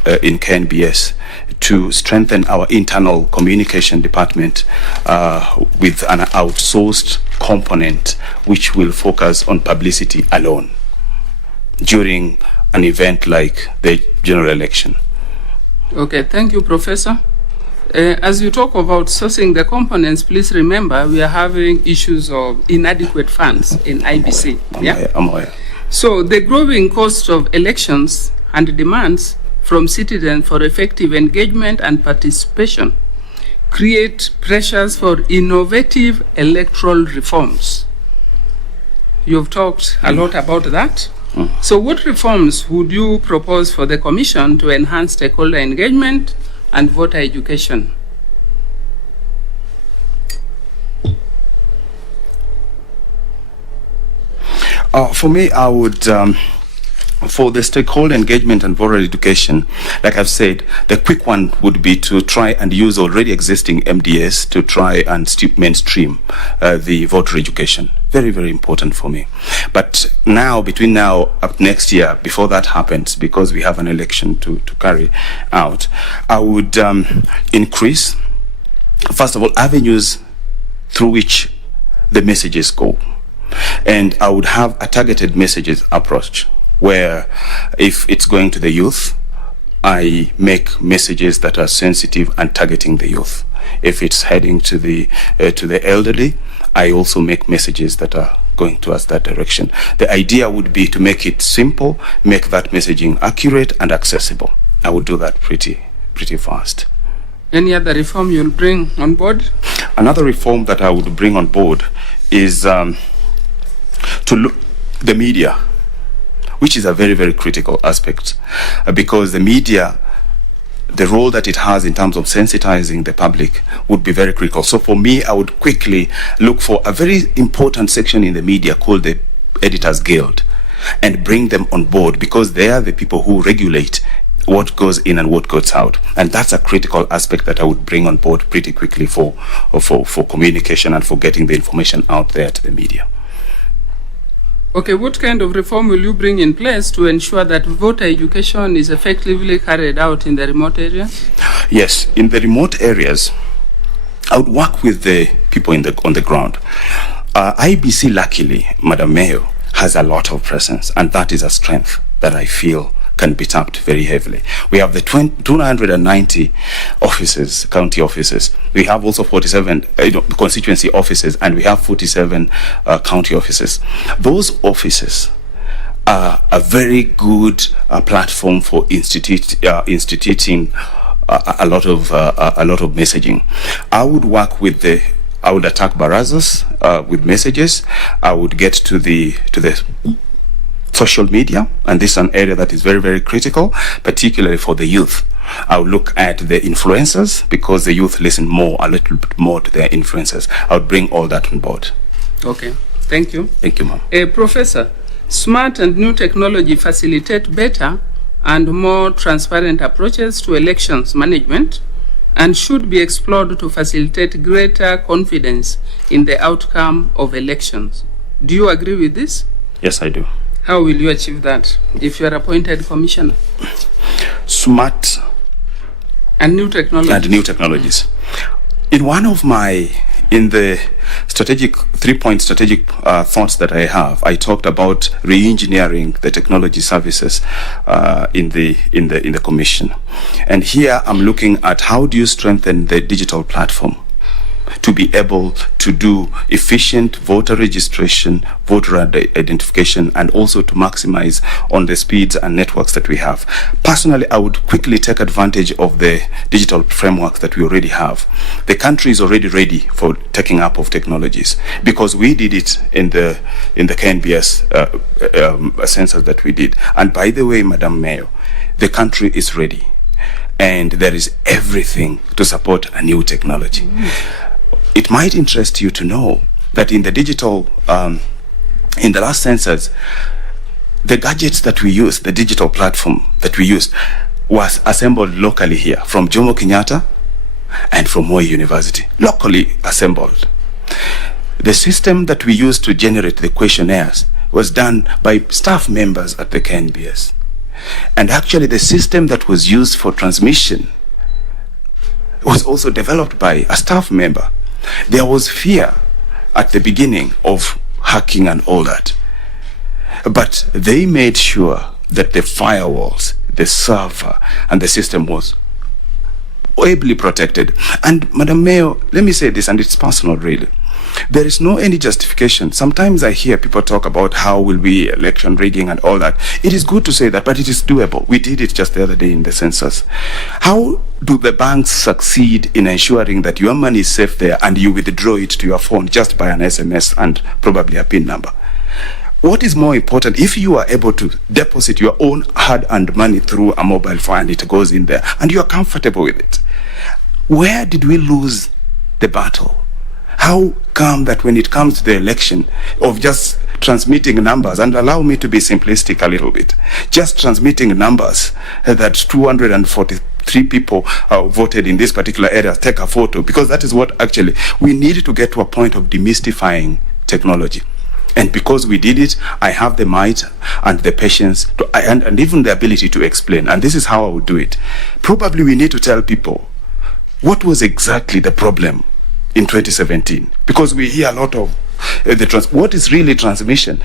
KNBS to strengthen our internal communication department with an outsourced component which will focus on publicity alone during an event like the general election. Okay, thank you, Professor. As you talk about sourcing the components, please remember we are having issues of inadequate funds in Iebc. I'm aware. So the growing cost of elections and demands from citizens for effective engagement and participation create pressures for innovative electoral reforms. You've talked a lot about that. So what reforms would you propose for the Commission to enhance stakeholder engagement and voter education? For me, I would, for the stakeholder engagement and voter education, like I've said, the quick one would be to try and use already existing MDS to try and mainstream the voter education. Very, very important for me. But now, between now up next year, before that happens, because we have an election to carry out, I would increase, first of all, avenues through which the messages go. And I would have a targeted messages approach, where if it's going to the youth, I make messages that are sensitive and targeting the youth. If it's heading to the elderly, I also make messages that are going towards that direction. The idea would be to make it simple, make that messaging accurate and accessible. I would do that pretty fast. Any other reform you'll bring on board? Another reform that I would bring on board is to look the media, which is a very, very critical aspect, because the media, the role that it has in terms of sensitizing the public would be very critical. So for me, I would quickly look for a very important section in the media called the Editors Guild and bring them on board, because they are the people who regulate what goes in and what goes out. And that's a critical aspect that I would bring on board pretty quickly for communication and for getting the information out there to the media. Okay, what kind of reform will you bring in place to ensure that voter education is effectively carried out in the remote areas? Yes, in the remote areas, I would work with the people on the ground. Iebc, luckily, Madam Mayor, has a lot of presence, and that is a strength that I feel can be tapped very heavily. We have the 290 offices, county offices. We have also 47 constituency offices, and we have 47 county offices. Those offices a very good platform for instituting a lot of messaging. I would work with I would attack barazas with messages. I would get to the social media, and this is an area that is very, very critical, particularly for the youth. I would look at the influencers, because the youth listen a little bit more to their influencers. I would bring all that on board. Okay, thank you. Thank you, ma'am. Professor, smart and new technology facilitate better and more transparent approaches to elections management and should be explored to facilitate greater confidence in the outcome of elections. Do you agree with this? Yes, I do. How will you achieve that if you are appointed commissioner? Smart and new technologies. And new technologies. In the strategic 3-point strategic thoughts that I have, I talked about re-engineering the technology services in the commission, and here I'm looking at how do you strengthen the digital platform to be able to do efficient voter registration, voter identification, and also to maximize on the speeds and networks that we have. Personally, I would quickly take advantage of the digital framework that we already have. The country is already ready for taking up of technologies, because we did it in the KNBS census that we did. And by the way, Madam Mayor, the country is ready, and there is everything to support a new technology. It might interest you to know that in the digital, in the last census, the gadgets that we use, the digital platform that we used, was assembled locally here from Jomo Kenyatta and from Moi University, locally assembled. The system that we used to generate the questionnaires was done by staff members at the KNBS. And actually the system that was used for transmission was also developed by a staff member. There was fear at the beginning of hacking and all that, but they made sure that the firewalls, the server, and the system was ably protected. And Madam Mayor, let me say this, and it's personal really. There is no any justification. Sometimes I hear people talk about how will be election rigging and all that. It is good to say that, but it is doable. We did it just the other day in the census. How do the banks succeed in ensuring that your money is safe there and you withdraw it to your phone just by an SMS and probably a PIN number? What is more important, if you are able to deposit your own hard-earned money through a mobile phone and it goes in there and you are comfortable with it, where did we lose the battle? How come that when it comes to the election of just transmitting numbers, and allow me to be simplistic a little bit, just transmitting numbers that 243 people voted in this particular area, take a photo, because that is what actually we need to get to a point of demystifying technology. And because we did it, I have the might and the patience to, and even the ability to explain. And this is how I would do it. Probably we need to tell people what was exactly the problem in 2017, because we hear a lot of what is really transmission.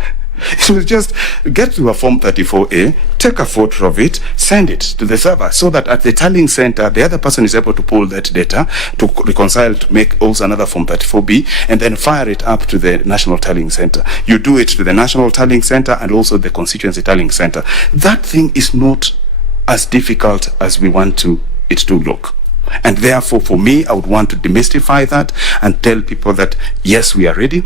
It was just get to a form 34A, take a photo of it, send it to the server, so that at the tallying center the other person is able to pull that data to reconcile, to make also another form 34B, and then fire it up to the national tallying center. You do it to the national tallying center and also the constituency tallying center. That thing is not as difficult as we want it to look. And therefore, for me, I would want to demystify that and tell people that, yes, we are ready.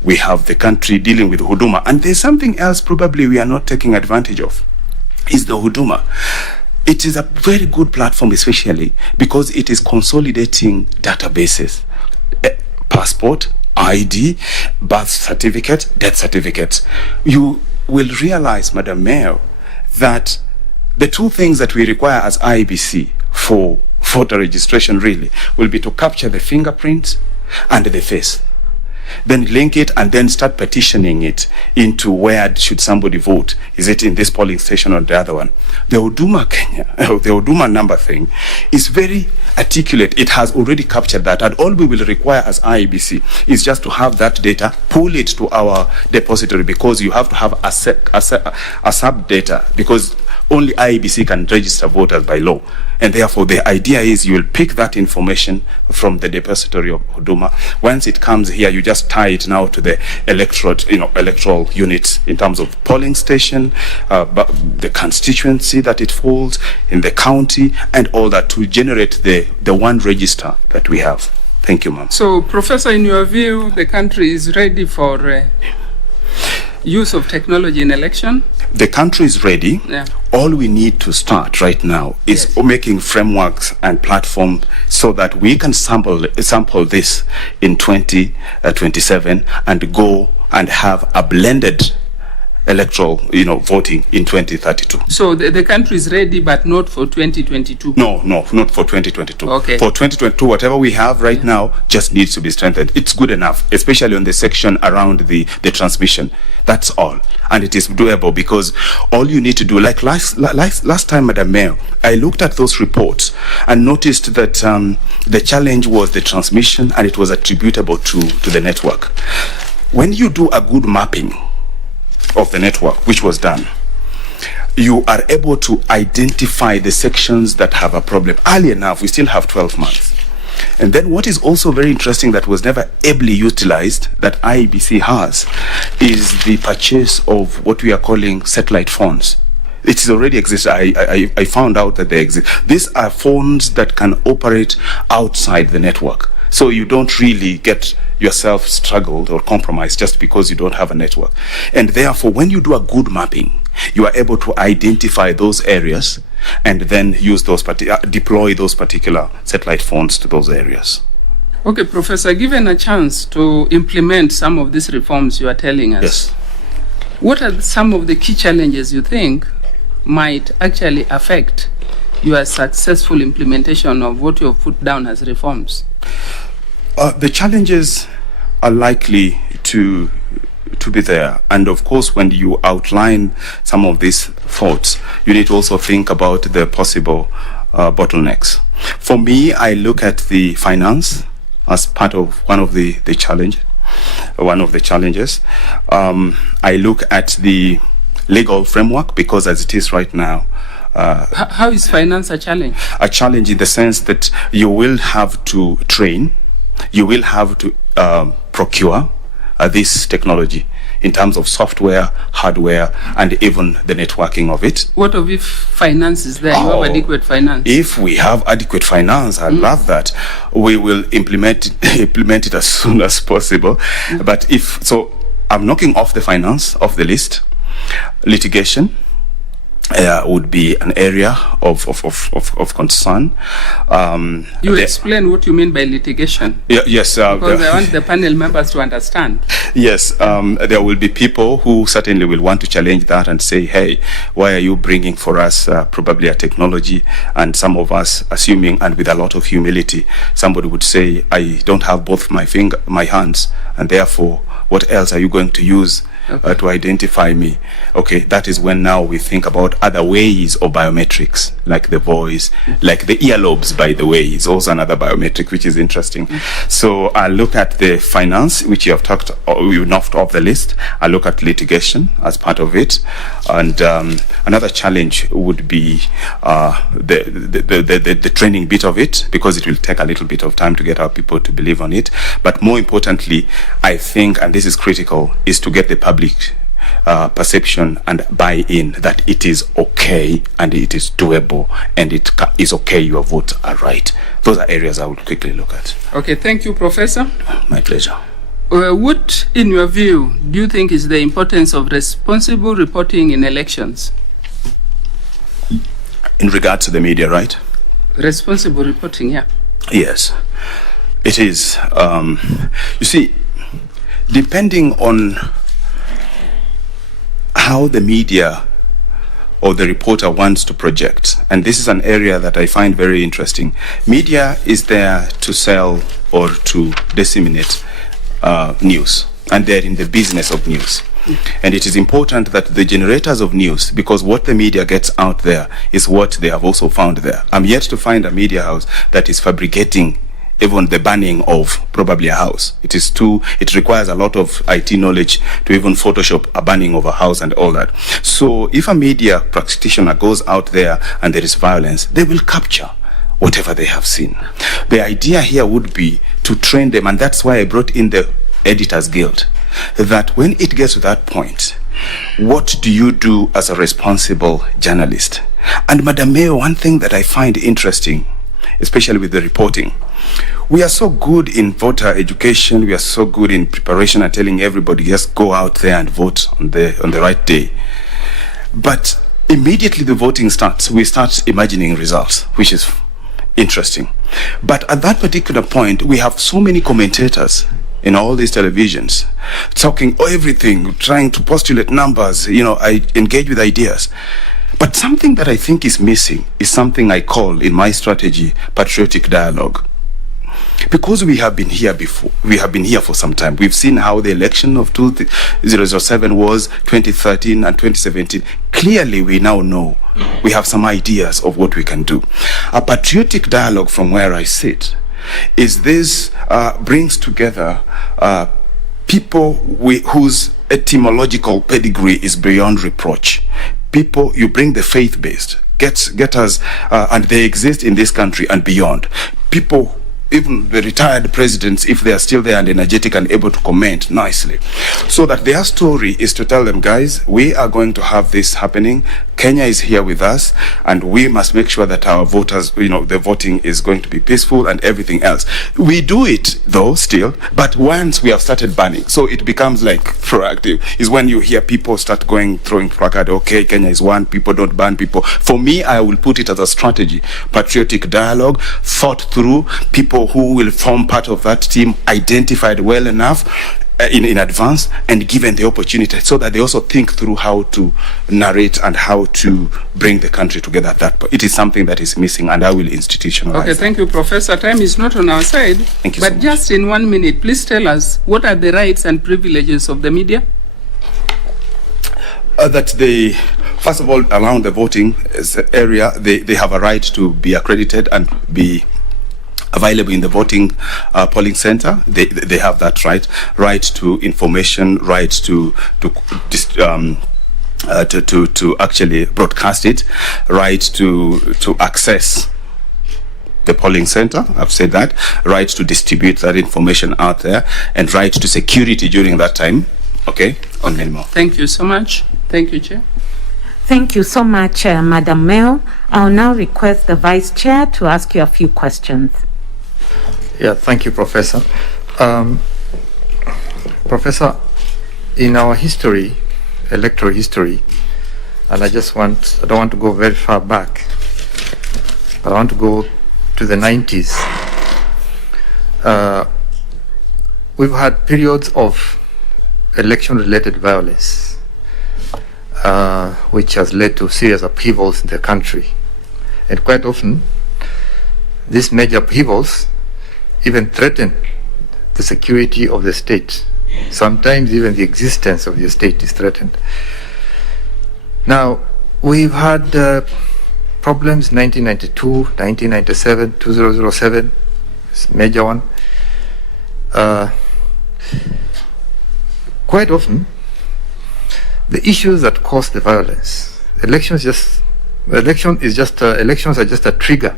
We have the country dealing with Huduma. And there's something else probably we are not taking advantage of, is the Huduma. It is a very good platform, especially because it is consolidating databases. Passport, ID, birth certificate, death certificates. You will realize, Madam Mayor, that the two things that we require as Iebc for voter registration really will be to capture the fingerprints and the face, then link it and then start petitioning it into where should somebody vote. Is it in this polling station or the other one? The Huduma Kenya, the Huduma number thing is very articulate. It has already captured that, and all we will require as Iebc is just to have that data, pull it to our depository, because you have to have a sub data, because only IEBC can register voters by law. And therefore, the idea is you will pick that information from the depository of Huduma. Once it comes here, you just tie it now to the electoral units in terms of polling station, the constituency that it falls in, the county, and all that to generate the one register that we have. Thank you, ma'am. So, Professor, in your view, the country is ready for use of technology in election? The country is ready. Yeah. All we need to start right now is making frameworks and platforms so that we can sample this in 2027 and go and have a blended electoral, voting in 2032. So the country is ready, but not for 2022? No, not for 2022. Okay. For 2022, whatever we have right now just needs to be strengthened. It's good enough, especially on the section around the transmission. That's all. And it is doable because all you need to do, like last time, Madam Mayor, I looked at those reports and noticed that the challenge was the transmission, and it was attributable to the network. When you do a good mapping of the network, which was done, you are able to identify the sections that have a problem. Early enough, we still have 12 months. And then what is also very interesting that was never ably utilized, that IEBC has, is the purchase of what we are calling satellite phones. It is already exists. I found out that they exist. These are phones that can operate outside the network. So you don't really get yourself struggled or compromised just because you don't have a network. And therefore, when you do a good mapping, you are able to identify those areas and then use those deploy those particular satellite phones to those areas. Okay, Professor, given a chance to implement some of these reforms you are telling us, yes, what are some of the key challenges you think might actually affect your successful implementation of what you have put down as reforms? The challenges are likely to be there, and of course, when you outline some of these thoughts, you need to also think about the possible bottlenecks. For me, I look at the finance as part of one of the challenges. I look at the legal framework, because as it is right now, how is finance a challenge? A challenge in the sense that you will have to train, you will have to procure this technology in terms of software, hardware, and even the networking of it. What if finance is there? You have adequate finance? If we have adequate finance, I love that. We will implement it as soon as possible. But if so, I'm knocking off the finance off the list. Litigation would be an area of concern. You explain what you mean by litigation. Yes. Because I want the panel members to understand. Yes, there will be people who certainly will want to challenge that and say, hey, why are you bringing for us probably a technology? And some of us assuming, and with a lot of humility, somebody would say, I don't have both my hands, and therefore, what else are you going to use to identify me? Okay, that is when now we think about other ways of biometrics, like the voice, like the earlobes, by the way, is also another biometric, which is interesting. So I look at the finance, which you have talked, you knocked off the list. I look at litigation as part of it. And another challenge would be the training bit of it, because it will take a little bit of time to get our people to believe on it. But more importantly, I think, and this is critical, is to get the public perception and buy-in that it is okay and it is doable and it is okay, your votes are right. Those are areas I would quickly look at. Okay, thank you, Professor. My pleasure. What, in your view, do you think is the importance of responsible reporting in elections? In regard to the media, right? Responsible reporting, yeah. Yes, it is. You see, depending on how the media or the reporter wants to project, and this is an area that I find very interesting. Media is there to sell or to disseminate news, and they're in the business of news. And it is important that the generators of news, because what the media gets out there is what they have also found there. I'm yet to find a media house that is fabricating even the banning of probably a house. It requires a lot of IT knowledge to even Photoshop a banning of a house and all that. So if a media practitioner goes out there and there is violence, they will capture whatever they have seen. The idea here would be to train them, and that's why I brought in the Editors Guild, that when it gets to that point, what do you do as a responsible journalist? And Madam Mayor, one thing that I find interesting, especially with the reporting, we are so good in voter education, we are so good in preparation and telling everybody just go out there and vote on the right day. But immediately the voting starts, we start imagining results, which is interesting. But at that particular point, we have so many commentators in all these televisions talking everything, trying to postulate numbers, I engage with ideas. But something that I think is missing is something I call in my strategy patriotic dialogue. Because we have been here before, we have been here for some time. We've seen how the election of 2007 was, 2013 and 2017. Clearly, we now know, we have some ideas of what we can do. A patriotic dialogue from where I sit is this brings together people whose etymological pedigree is beyond reproach. People, you bring the faith-based, get us, and they exist in this country and beyond. People, even the retired presidents, if they are still there and energetic and able to comment nicely, so that their story is to tell them, guys, we are going to have this happening. Kenya is here with us, and we must make sure that our voters, the voting is going to be peaceful and everything else. We do it, though, still, but once we have started banning, so it becomes like proactive, is when you hear people start throwing placard, okay, Kenya is one, people don't ban people. For me, I will put it as a strategy, patriotic dialogue, thought through, people who will form part of that team, identified well enough, in advance and given the opportunity so that they also think through how to narrate and how to bring the country together. It is something that is missing, and I will institutionalize. Okay, thank you, Professor. Time is not on our side. Thank you but so much. Just in 1 minute, please tell us what are the rights and privileges of the media? First of all, around the voting area, they have a right to be accredited and be available in the voting polling center. They have that right to information, right to actually broadcast it, right to access the polling center. I've said that. Right to distribute that information out there, and right to security during that time. Okay. On minimal. Thank you so much. Thank you, Chair. Thank you so much, Madam Mayor. I'll now request the Vice Chair to ask you a few questions. Yeah, thank you, Professor. Professor, in our history, electoral history, and I don't want to go very far back, but I want to go to the 90s. We've had periods of election-related violence, which has led to serious upheavals in the country. And quite often, these major upheavals even threaten the security of the state. Sometimes even the existence of the state is threatened. Now, we've had problems 1992, 1997, 2007, it's a major one. Quite often, the issues that cause the violence, elections are just a trigger.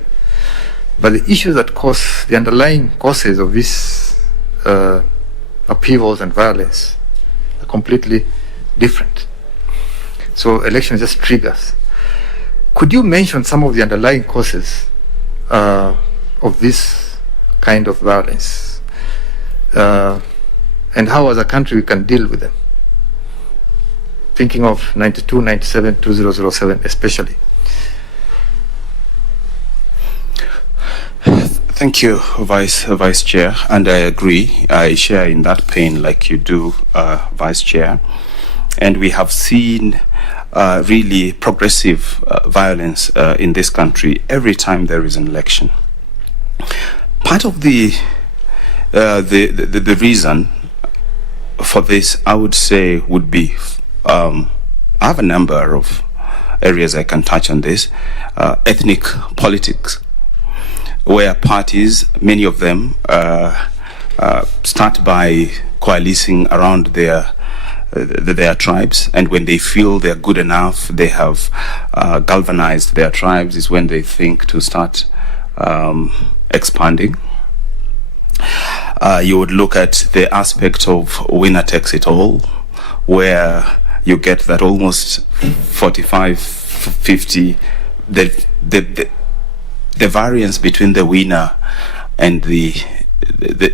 But the issues that cause the underlying causes of these upheavals and violence are completely different. So election just triggers. Could you mention some of the underlying causes of this kind of violence, and how as a country we can deal with them? Thinking of 92, 97, 2007 especially. Thank you, Vice Chair, and I agree. I share in that pain like you do, Vice Chair. And we have seen really progressive violence in this country every time there is an election. Part of the reason for this, I would say, would be I have a number of areas I can touch on this. Ethnic politics. where parties, many of them, start by coalescing around their tribes, and when they feel they're good enough, they have galvanized their tribes, is when they think to start expanding. You would look at the aspect of winner takes it all, where you get that almost 45-50, the variance between the winner and the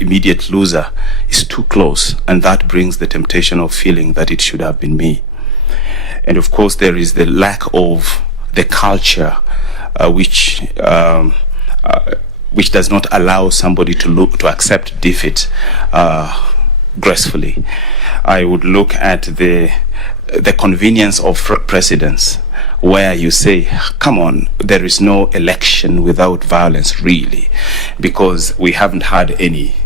immediate loser is too close, and that brings the temptation of feeling that it should have been me. And of course there is the lack of the culture which does not allow somebody to accept defeat gracefully. I would look at the convenience of precedence, where you say, come on, there is no election without violence, really, because we haven't had any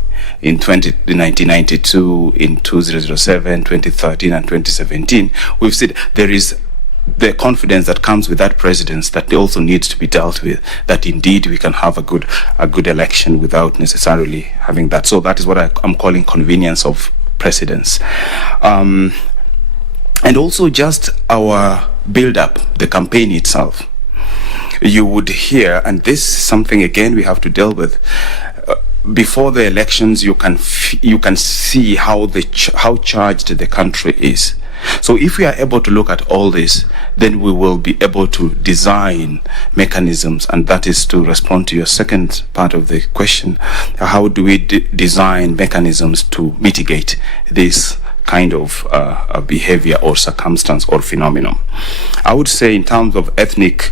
in 1992, in 2007, 2013, and 2017. We've said there is the confidence that comes with that precedence that also needs to be dealt with, that indeed we can have a good election without necessarily having that. So that is what I'm calling convenience of precedence. And also just our build-up, the campaign itself. You would hear, and this is something again we have to deal with, before the elections you can see how charged the country is. So if we are able to look at all this, then we will be able to design mechanisms, and that is to respond to your second part of the question. How do we design mechanisms to mitigate this kind of behavior or circumstance or phenomenon? I would say in terms of ethnic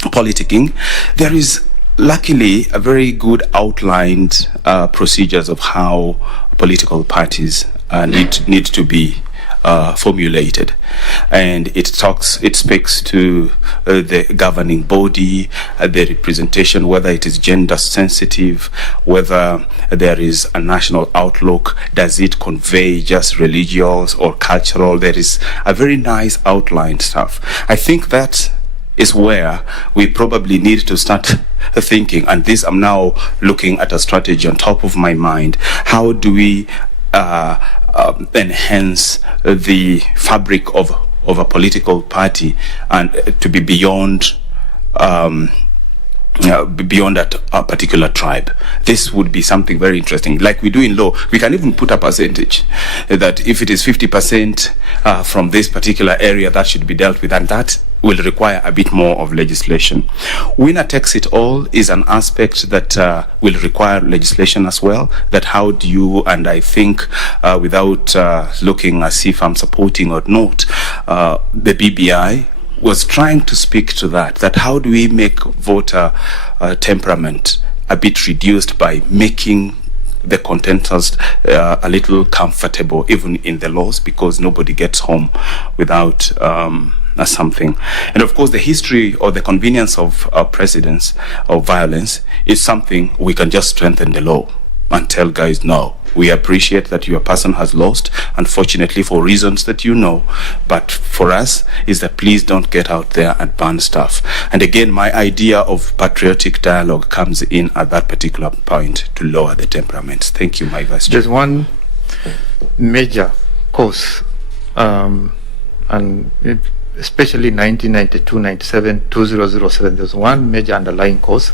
politicking, there is luckily a very good outlined procedures of how political parties need to be formulated, and it speaks to the governing body, the representation, whether it is gender sensitive, whether there is a national outlook, does it convey just religious or cultural. There is a very nice outlined stuff. I think that is where we probably need to start thinking, and this I'm now looking at a strategy on top of my mind. How do we enhance the fabric of a political party and to be beyond that particular tribe? This would be something very interesting. Like we do in law, we can even put a percentage that if it is 50% from this particular area, that should be dealt with, and that will require a bit more of legislation. Winner takes it all is an aspect that will require legislation as well. That how do you, and I think without looking as if I'm supporting or not, the BBI was trying to speak to that how do we make voter temperament a bit reduced by making the contenders a little comfortable even in the laws, because nobody gets home without something. And of course the history or the convenience of precedents of violence is something we can just strengthen the law and tell guys, no, we appreciate that your person has lost, unfortunately for reasons that you know, but for us is that please don't get out there and burn stuff. And again, my idea of patriotic dialogue comes in at that particular point to lower the temperaments. Thank you, my Vice Chair. There's one major cause, and especially 1992, 97, 2007, there's one major underlying cause.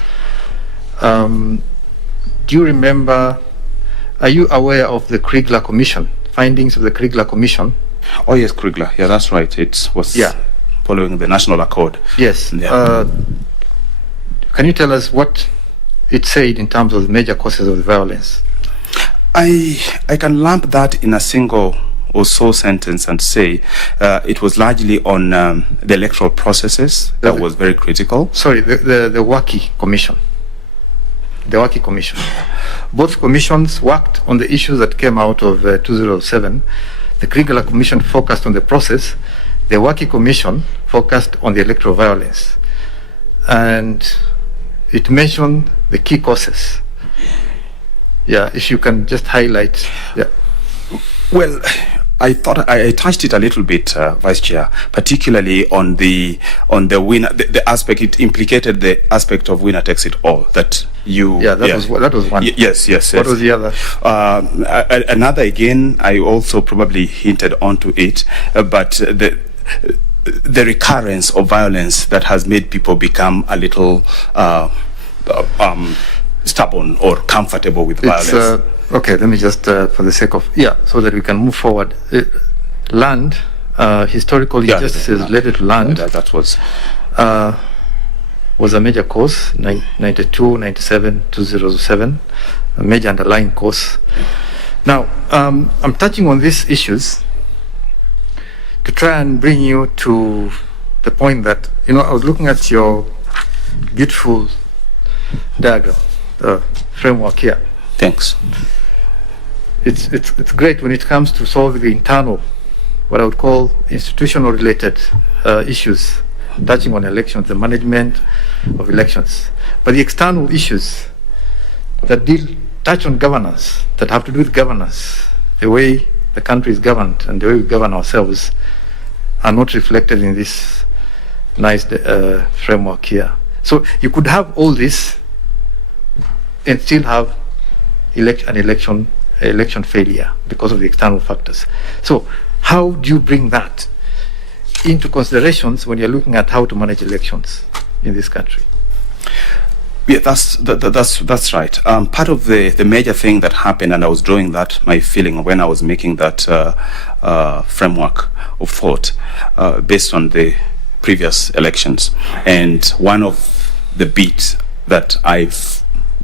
Do you remember, are you aware of the Kriegler Commission, findings of the Kriegler Commission? Oh yes, Kriegler, yeah, that's right. It was following the National Accord. Yes. Yeah. Can you tell us what it said in terms of the major causes of the violence? I can lump that in a single or so sentence and say it was largely on the electoral processes that was very critical. Sorry, the Waki Commission. The Waki Commission. Both commissions worked on the issues that came out of 2007. The Kriegler Commission focused on the process. The Waki Commission focused on the electoral violence. And it mentioned the key causes. Yeah, if you can just highlight. Yeah. Well, I thought I touched it a little bit, Vice Chair, particularly on the winner, the aspect. It implicated the aspect of winner takes it all. That you. Yeah, that was one. Yes. What was the other? Another, again, I also probably hinted onto it, but the recurrence of violence that has made people become a little stubborn or comfortable with violence. Okay, let me just, for the sake of, so that we can move forward. Land, historical injustices related to land, that was a major cause, 92, 97, 2007, a major underlying cause. Now, I'm touching on these issues to try and bring you to the point that, I was looking at your beautiful diagram, the framework here. Thanks. It's great when it comes to solving the internal, what I would call institutional related issues, touching on elections, the management of elections. But the external issues that touch on governance, that have to do with governance, the way the country is governed and the way we govern ourselves, are not reflected in this nice framework here. So you could have all this and still have an election failure because of the external factors. So how do you bring that into considerations when you're looking at how to manage elections in this country? Yeah, that's right. Part of the major thing that happened, and I was drawing that, my feeling when I was making that framework of thought based on the previous elections, and one of the bits that I've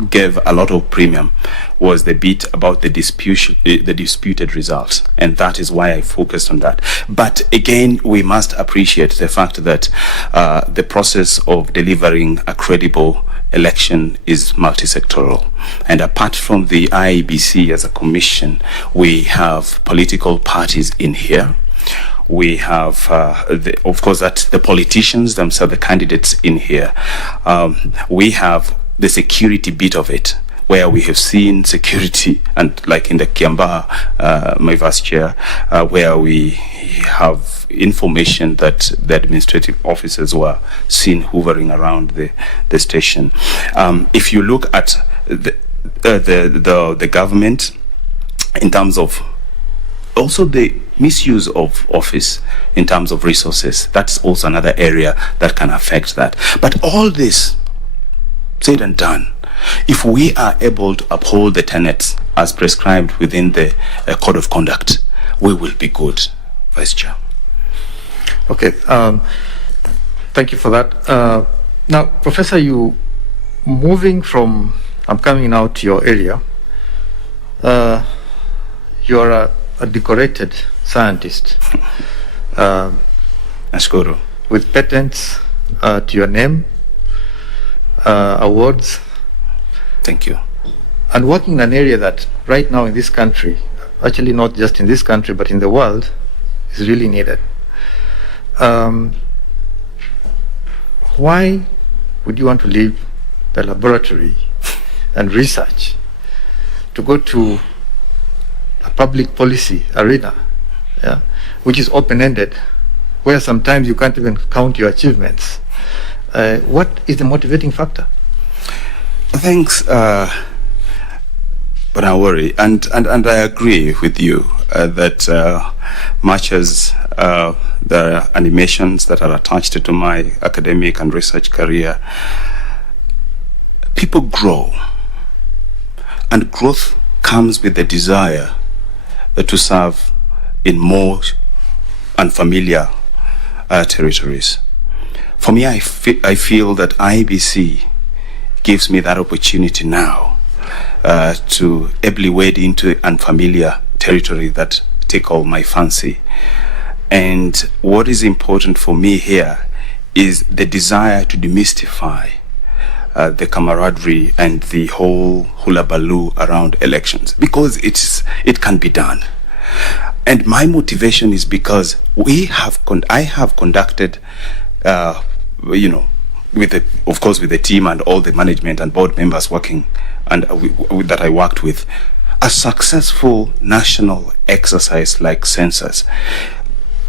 gave a lot of premium was the bit about the disputed results, and that is why I focused on that. But again, we must appreciate the fact that the process of delivering a credible election is multi-sectoral, and apart from the Iebc as a commission, we have political parties in here. We have, of course, that the politicians themselves, the candidates in here. We have the security bit of it, where we have seen security, and like in the Kiamba, my vice chair, where we have information that the administrative officers were seen hovering around the station. If you look at the government in terms of also the misuse of office in terms of resources, that's also another area that can affect that. But all this said and done, if we are able to uphold the tenets as prescribed within the code of conduct, we will be good, Vice Chair. Okay, thank you for that. Now, Professor, you moving from, I'm coming now to your area. You are a decorated scientist. Ashkuru. With patents to your name, awards. Thank you. And working in an area that right now in this country, actually not just in this country but in the world, is really needed. Why would you want to leave the laboratory and research to go to a public policy arena, which is open-ended, where sometimes you can't even count your achievements? What is the motivating factor? Thanks, but I worry, and I agree with you that much as the animations that are attached to my academic and research career, people grow, and growth comes with the desire to serve in more unfamiliar territories. For me, I feel that Iebc gives me that opportunity now to ably wade into unfamiliar territory that tickle my fancy. And what is important for me here is the desire to demystify the camaraderie and the whole hula-baloo around elections, because it can be done. And my motivation is because I have conducted with the team and all the management and board members working and that I worked with, a successful national exercise like census,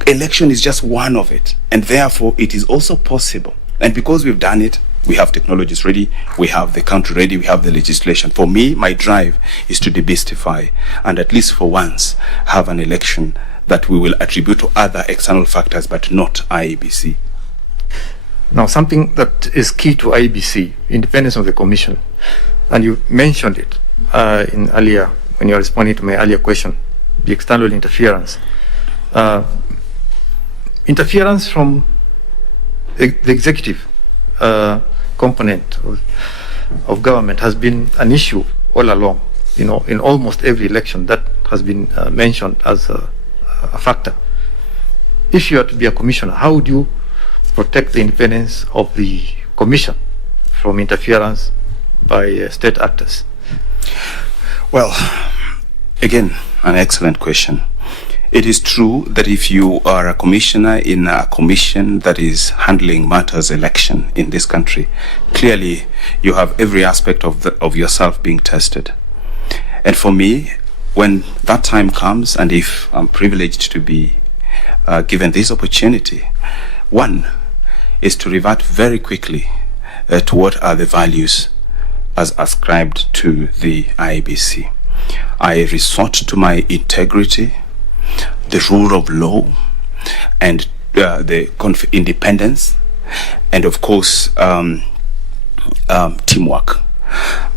election is just one of it, and therefore it is also possible. And because we've done it, we have technologies ready, we have the country ready, we have the legislation. For me, my drive is to demystify and at least for once have an election that we will attribute to other external factors but not Iebc. Now, something that is key to Iebc, independence of the commission, and you mentioned it in earlier, when you were responding to my earlier question, the external interference. Interference from the executive component of government has been an issue all along, in almost every election that has been mentioned as a factor. If you are to be a commissioner, how would you protect the independence of the commission from interference by state actors? Well, again, an excellent question. It is true that if you are a commissioner in a commission that is handling matters election in this country, clearly you have every aspect of yourself being tested. And for me, when that time comes, and if I'm privileged to be given this opportunity, one is to revert very quickly to what are the values as ascribed to the Iebc. I resort to my integrity, the rule of law, and the independence, and of course teamwork.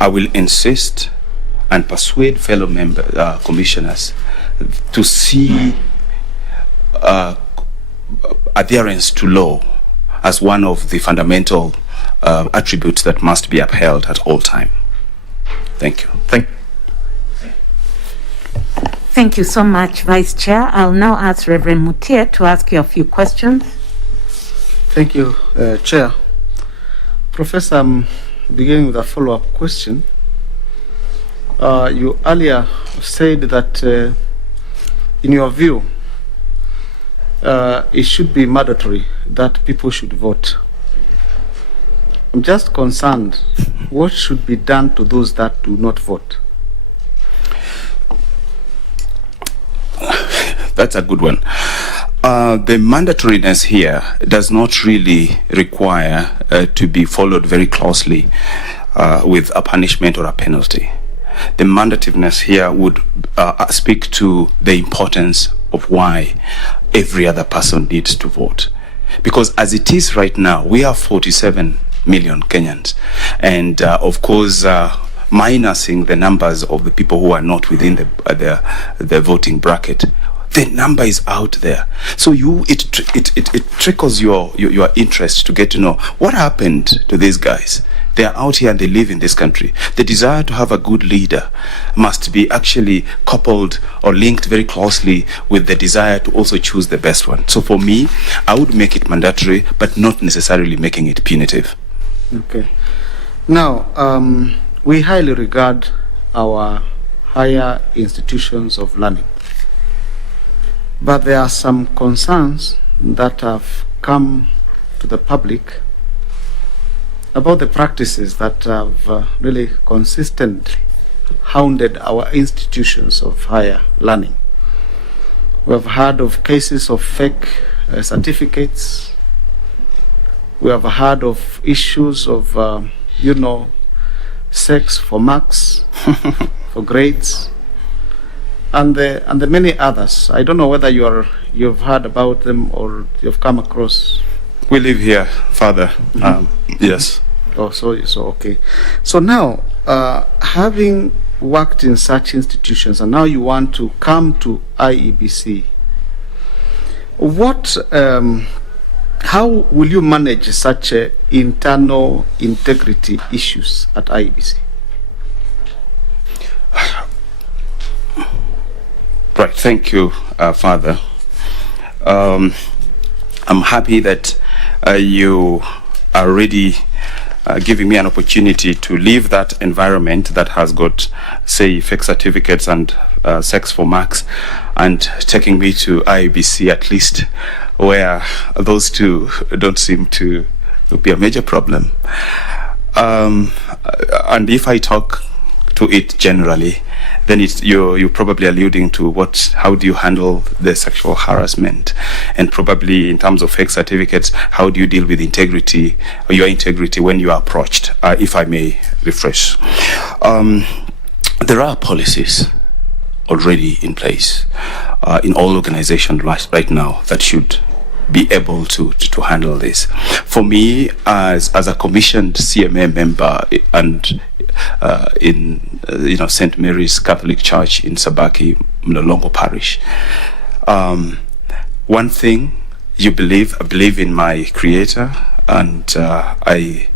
I will insist and persuade fellow commissioners to see adherence to law as one of the fundamental attributes that must be upheld at all time. Thank you. Thank you so much, Vice Chair. I'll now ask Reverend Mutia to ask you a few questions. Thank you, Chair. Professor, I'm beginning with a follow-up question. You earlier said that, in your view, it should be mandatory that people should vote. I'm just concerned, what should be done to those that do not vote? That's a good one. The mandatoriness here does not really require to be followed very closely with a punishment or a penalty. The mandativeness here would speak to the importance of why every other person needs to vote. Because as it is right now, we are 47 million Kenyans. And of course, minusing the numbers of the people who are not within the voting bracket, the number is out there. So it trickles your interest to get to know what happened to these guys. They are out here and they live in this country. The desire to have a good leader must be actually coupled or linked very closely with the desire to also choose the best one. So for me, I would make it mandatory, but not necessarily making it punitive. Okay. Now, we highly regard our higher institutions of learning. But there are some concerns that have come to the public about the practices that have really consistently hounded our institutions of higher learning. We have heard of cases of fake certificates. We have heard of issues of, sex for marks, for grades, and the many others. I don't know whether you've heard about them or you've come across. We live here, Father. Yes. Oh, so okay. So now, having worked in such institutions, and now you want to come to Iebc, how will you manage such internal integrity issues at Iebc? Right, thank you, Father. I'm happy that you are already giving me an opportunity to leave that environment that has got, say, fake certificates and sex for marks, and taking me to Iebc, at least, where those two don't seem to be a major problem. And if I talk to it generally, then you're probably alluding to how do you handle the sexual harassment, and probably in terms of fake certificates, how do you deal with integrity, or your integrity when you are approached, if I may refresh. There are policies already in place in all organizations right now that should be able to handle this. For me, as a commissioned CMA member and in St. Mary's Catholic Church in Sabaki, Mlolongo Parish, one thing I believe in my Creator, and I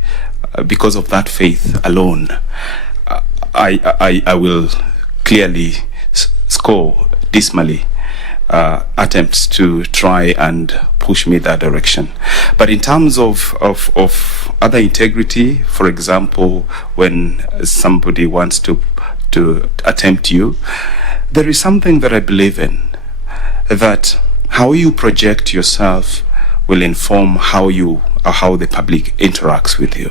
because of that faith alone, I will clearly score dismally attempts to try and push me that direction. But in terms of other integrity, for example, when somebody wants to attempt you, there is something that I believe in, that how you project yourself will inform how the public interacts with you.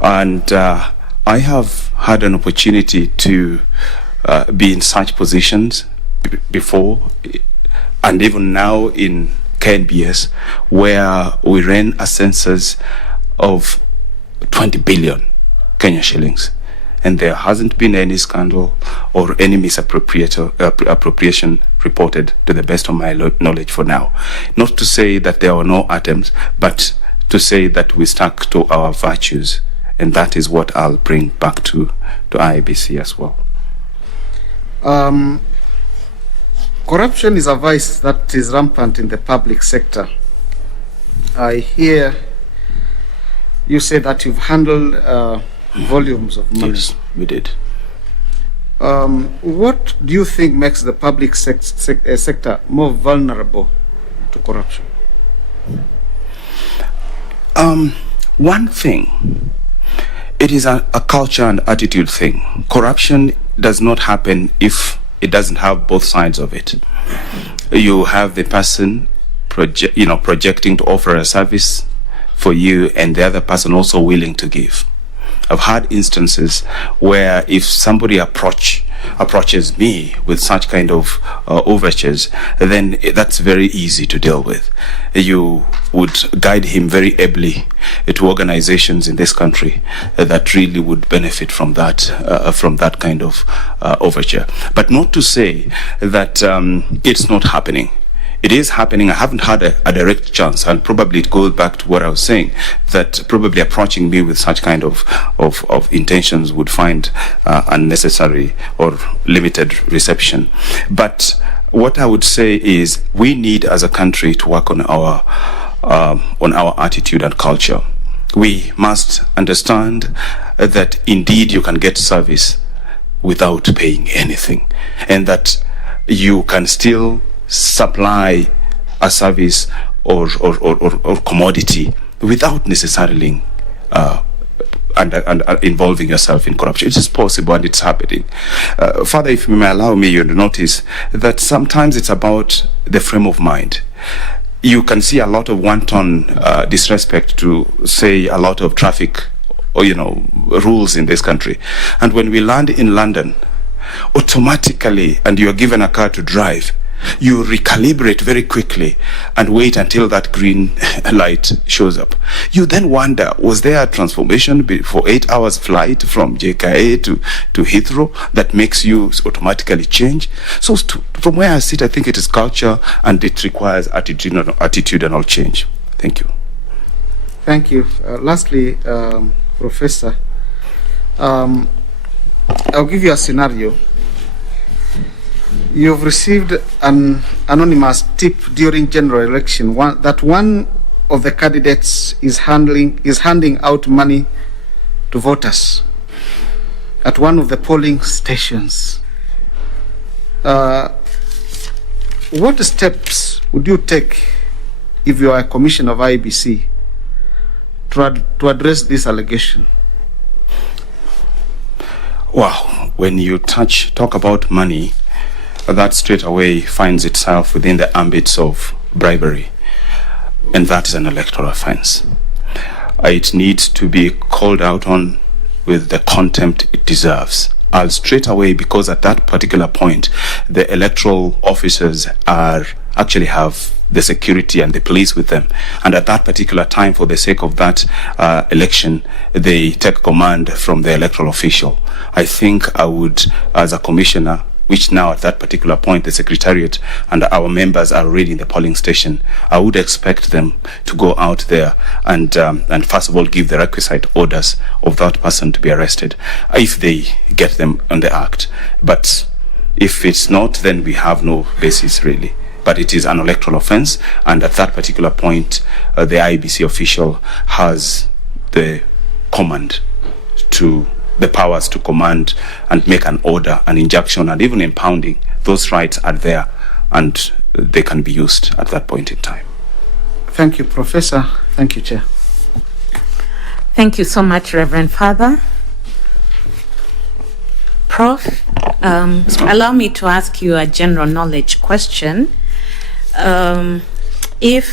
And I have had an opportunity to be in such positions before, and even now in KNBS, where we ran a census of 20 billion Kenya shillings, and there hasn't been any scandal or any misappropriation reported, to the best of my knowledge for now. Not to say that there were no attempts, but to say that we stuck to our virtues, and that is what I'll bring back to Iebc as well. Corruption is a vice that is rampant in the public sector. I hear you say that you've handled volumes of money. Yes, we did. What do you think makes the public sector more vulnerable to corruption? One thing, it is a culture and attitude thing. Corruption does not happen if it doesn't have both sides of it. You have the person projecting to offer a service for you, and the other person also willing to give. I've had instances where if somebody approaches me with such kind of overtures, then that's very easy to deal with. You would guide him very ably to organizations in this country that really would benefit from that kind of overture. But not to say that it's not happening. It is happening. I haven't had a direct chance, and probably it goes back to what I was saying, that probably approaching me with such kind of intentions would find unnecessary or limited reception. But what I would say is we need as a country to work on our attitude and culture. We must understand that indeed you can get service without paying anything, and that you can still supply a service or commodity without necessarily involving yourself in corruption. It is possible, and it's happening. Father, if you may allow me, you notice that sometimes it's about the frame of mind. You can see a lot of wanton disrespect to, say, a lot of traffic or rules in this country, and when we land in London, automatically, and you are given a car to drive, you recalibrate very quickly and wait until that green light shows up. You then wonder, was there a transformation for 8 hours flight from JKA to Heathrow that makes you automatically change? So from where I sit, I think it is culture, and it requires attitudinal change. Thank you. Thank you. Lastly, Professor, I'll give you a scenario. You've received an anonymous tip during general election that one of the candidates is handing out money to voters at one of the polling stations. What steps would you take if you are a commissioner of Iebc to address this allegation? Wow, when you talk about money, that straight away finds itself within the ambits of bribery, and that is an electoral offense. It needs to be called out on with the contempt it deserves. I'll straight away, because at that particular point, the electoral officers actually have the security and the police with them. And at that particular time, for the sake of that election, they take command from the electoral official. I think I would, as a commissioner, which now at that particular point the Secretariat and our members are already in the polling station, I would expect them to go out there and first of all give the requisite orders of that person to be arrested, if they get them on the act. But if it's not, then we have no basis really. But it is an electoral offense, and at that particular point, the Iebc official has the command to the powers to command and make an order, an injunction, and even impounding. Those rights are there, and they can be used at that point in time. Thank you, Professor. Thank you, Chair. Thank you so much, Reverend Father. Prof, allow me to ask you a general knowledge question. If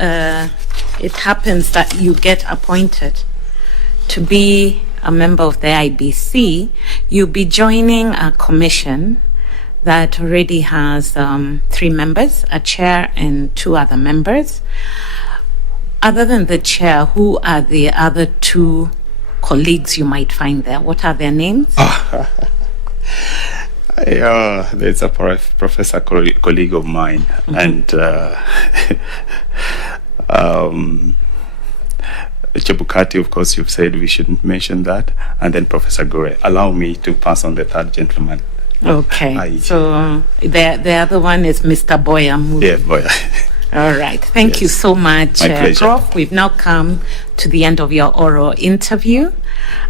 it happens that you get appointed to be a member of the IBC, you'll be joining a commission that already has 3 members, a chair and 2 other members. Other than the chair, who are the other 2 colleagues you might find there? What are their names? There's a professor colleague of mine, and Chebukati, of course, you've said we shouldn't mention that, and then Professor Gore. Allow me to pass on the 3rd gentleman. Okay, so the other one is Mr. Boya. Yeah, Boya. All right, thank you so much, Prof. We've now come to the end of your oral interview.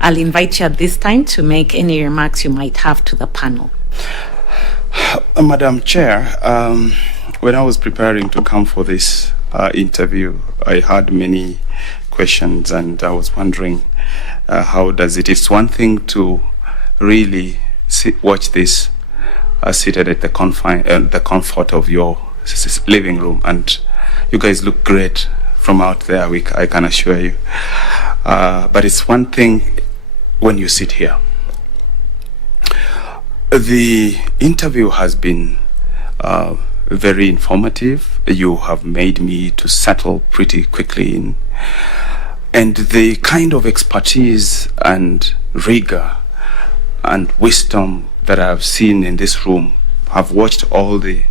I'll invite you at this time to make any remarks you might have to the panel. Madam Chair, when I was preparing to come for this interview, I had many questions, and I was wondering how does it. It's one thing to really watch this seated at the comfort of your living room, and you guys look great from out there, I can assure you. But it's one thing when you sit here. The interview has been very informative. You have made me to settle pretty quickly in. And the kind of expertise and rigor and wisdom that I've seen in this room, I've watched all the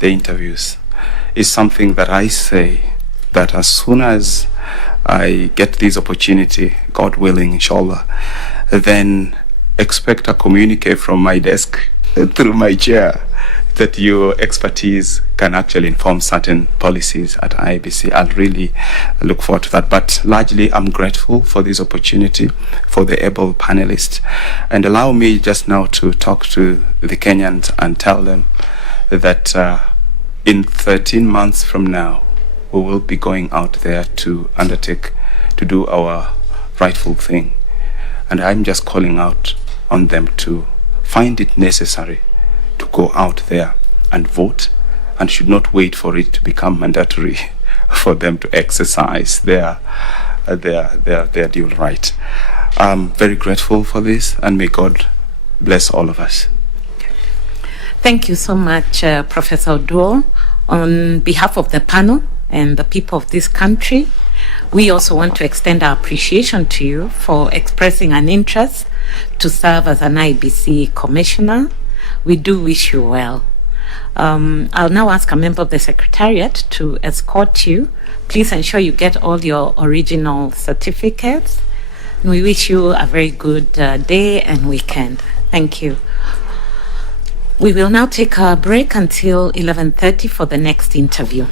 interviews, is something that I say that as soon as I get this opportunity, God willing, inshallah, then expect a communique from my desk through my chair that your expertise can actually inform certain policies at IBC. I'll really look forward to that. But largely, I'm grateful for this opportunity, for the able panelists. And allow me just now to talk to the Kenyans and tell them that in 13 months from now, we will be going out there to undertake to do our rightful thing. And I'm just calling out on them to find it necessary to go out there and vote, and should not wait for it to become mandatory for them to exercise their due right. I'm very grateful for this, and may God bless all of us. Thank you so much, Professor Oduor. On behalf of the panel and the people of this country, we also want to extend our appreciation to you for expressing an interest to serve as an IBC commissioner. We do wish you well. I'll now ask a member of the Secretariat to escort you. Please ensure you get all your original certificates. We wish you a very good day and weekend. Thank you. We will now take a break until 11:30 for the next interview.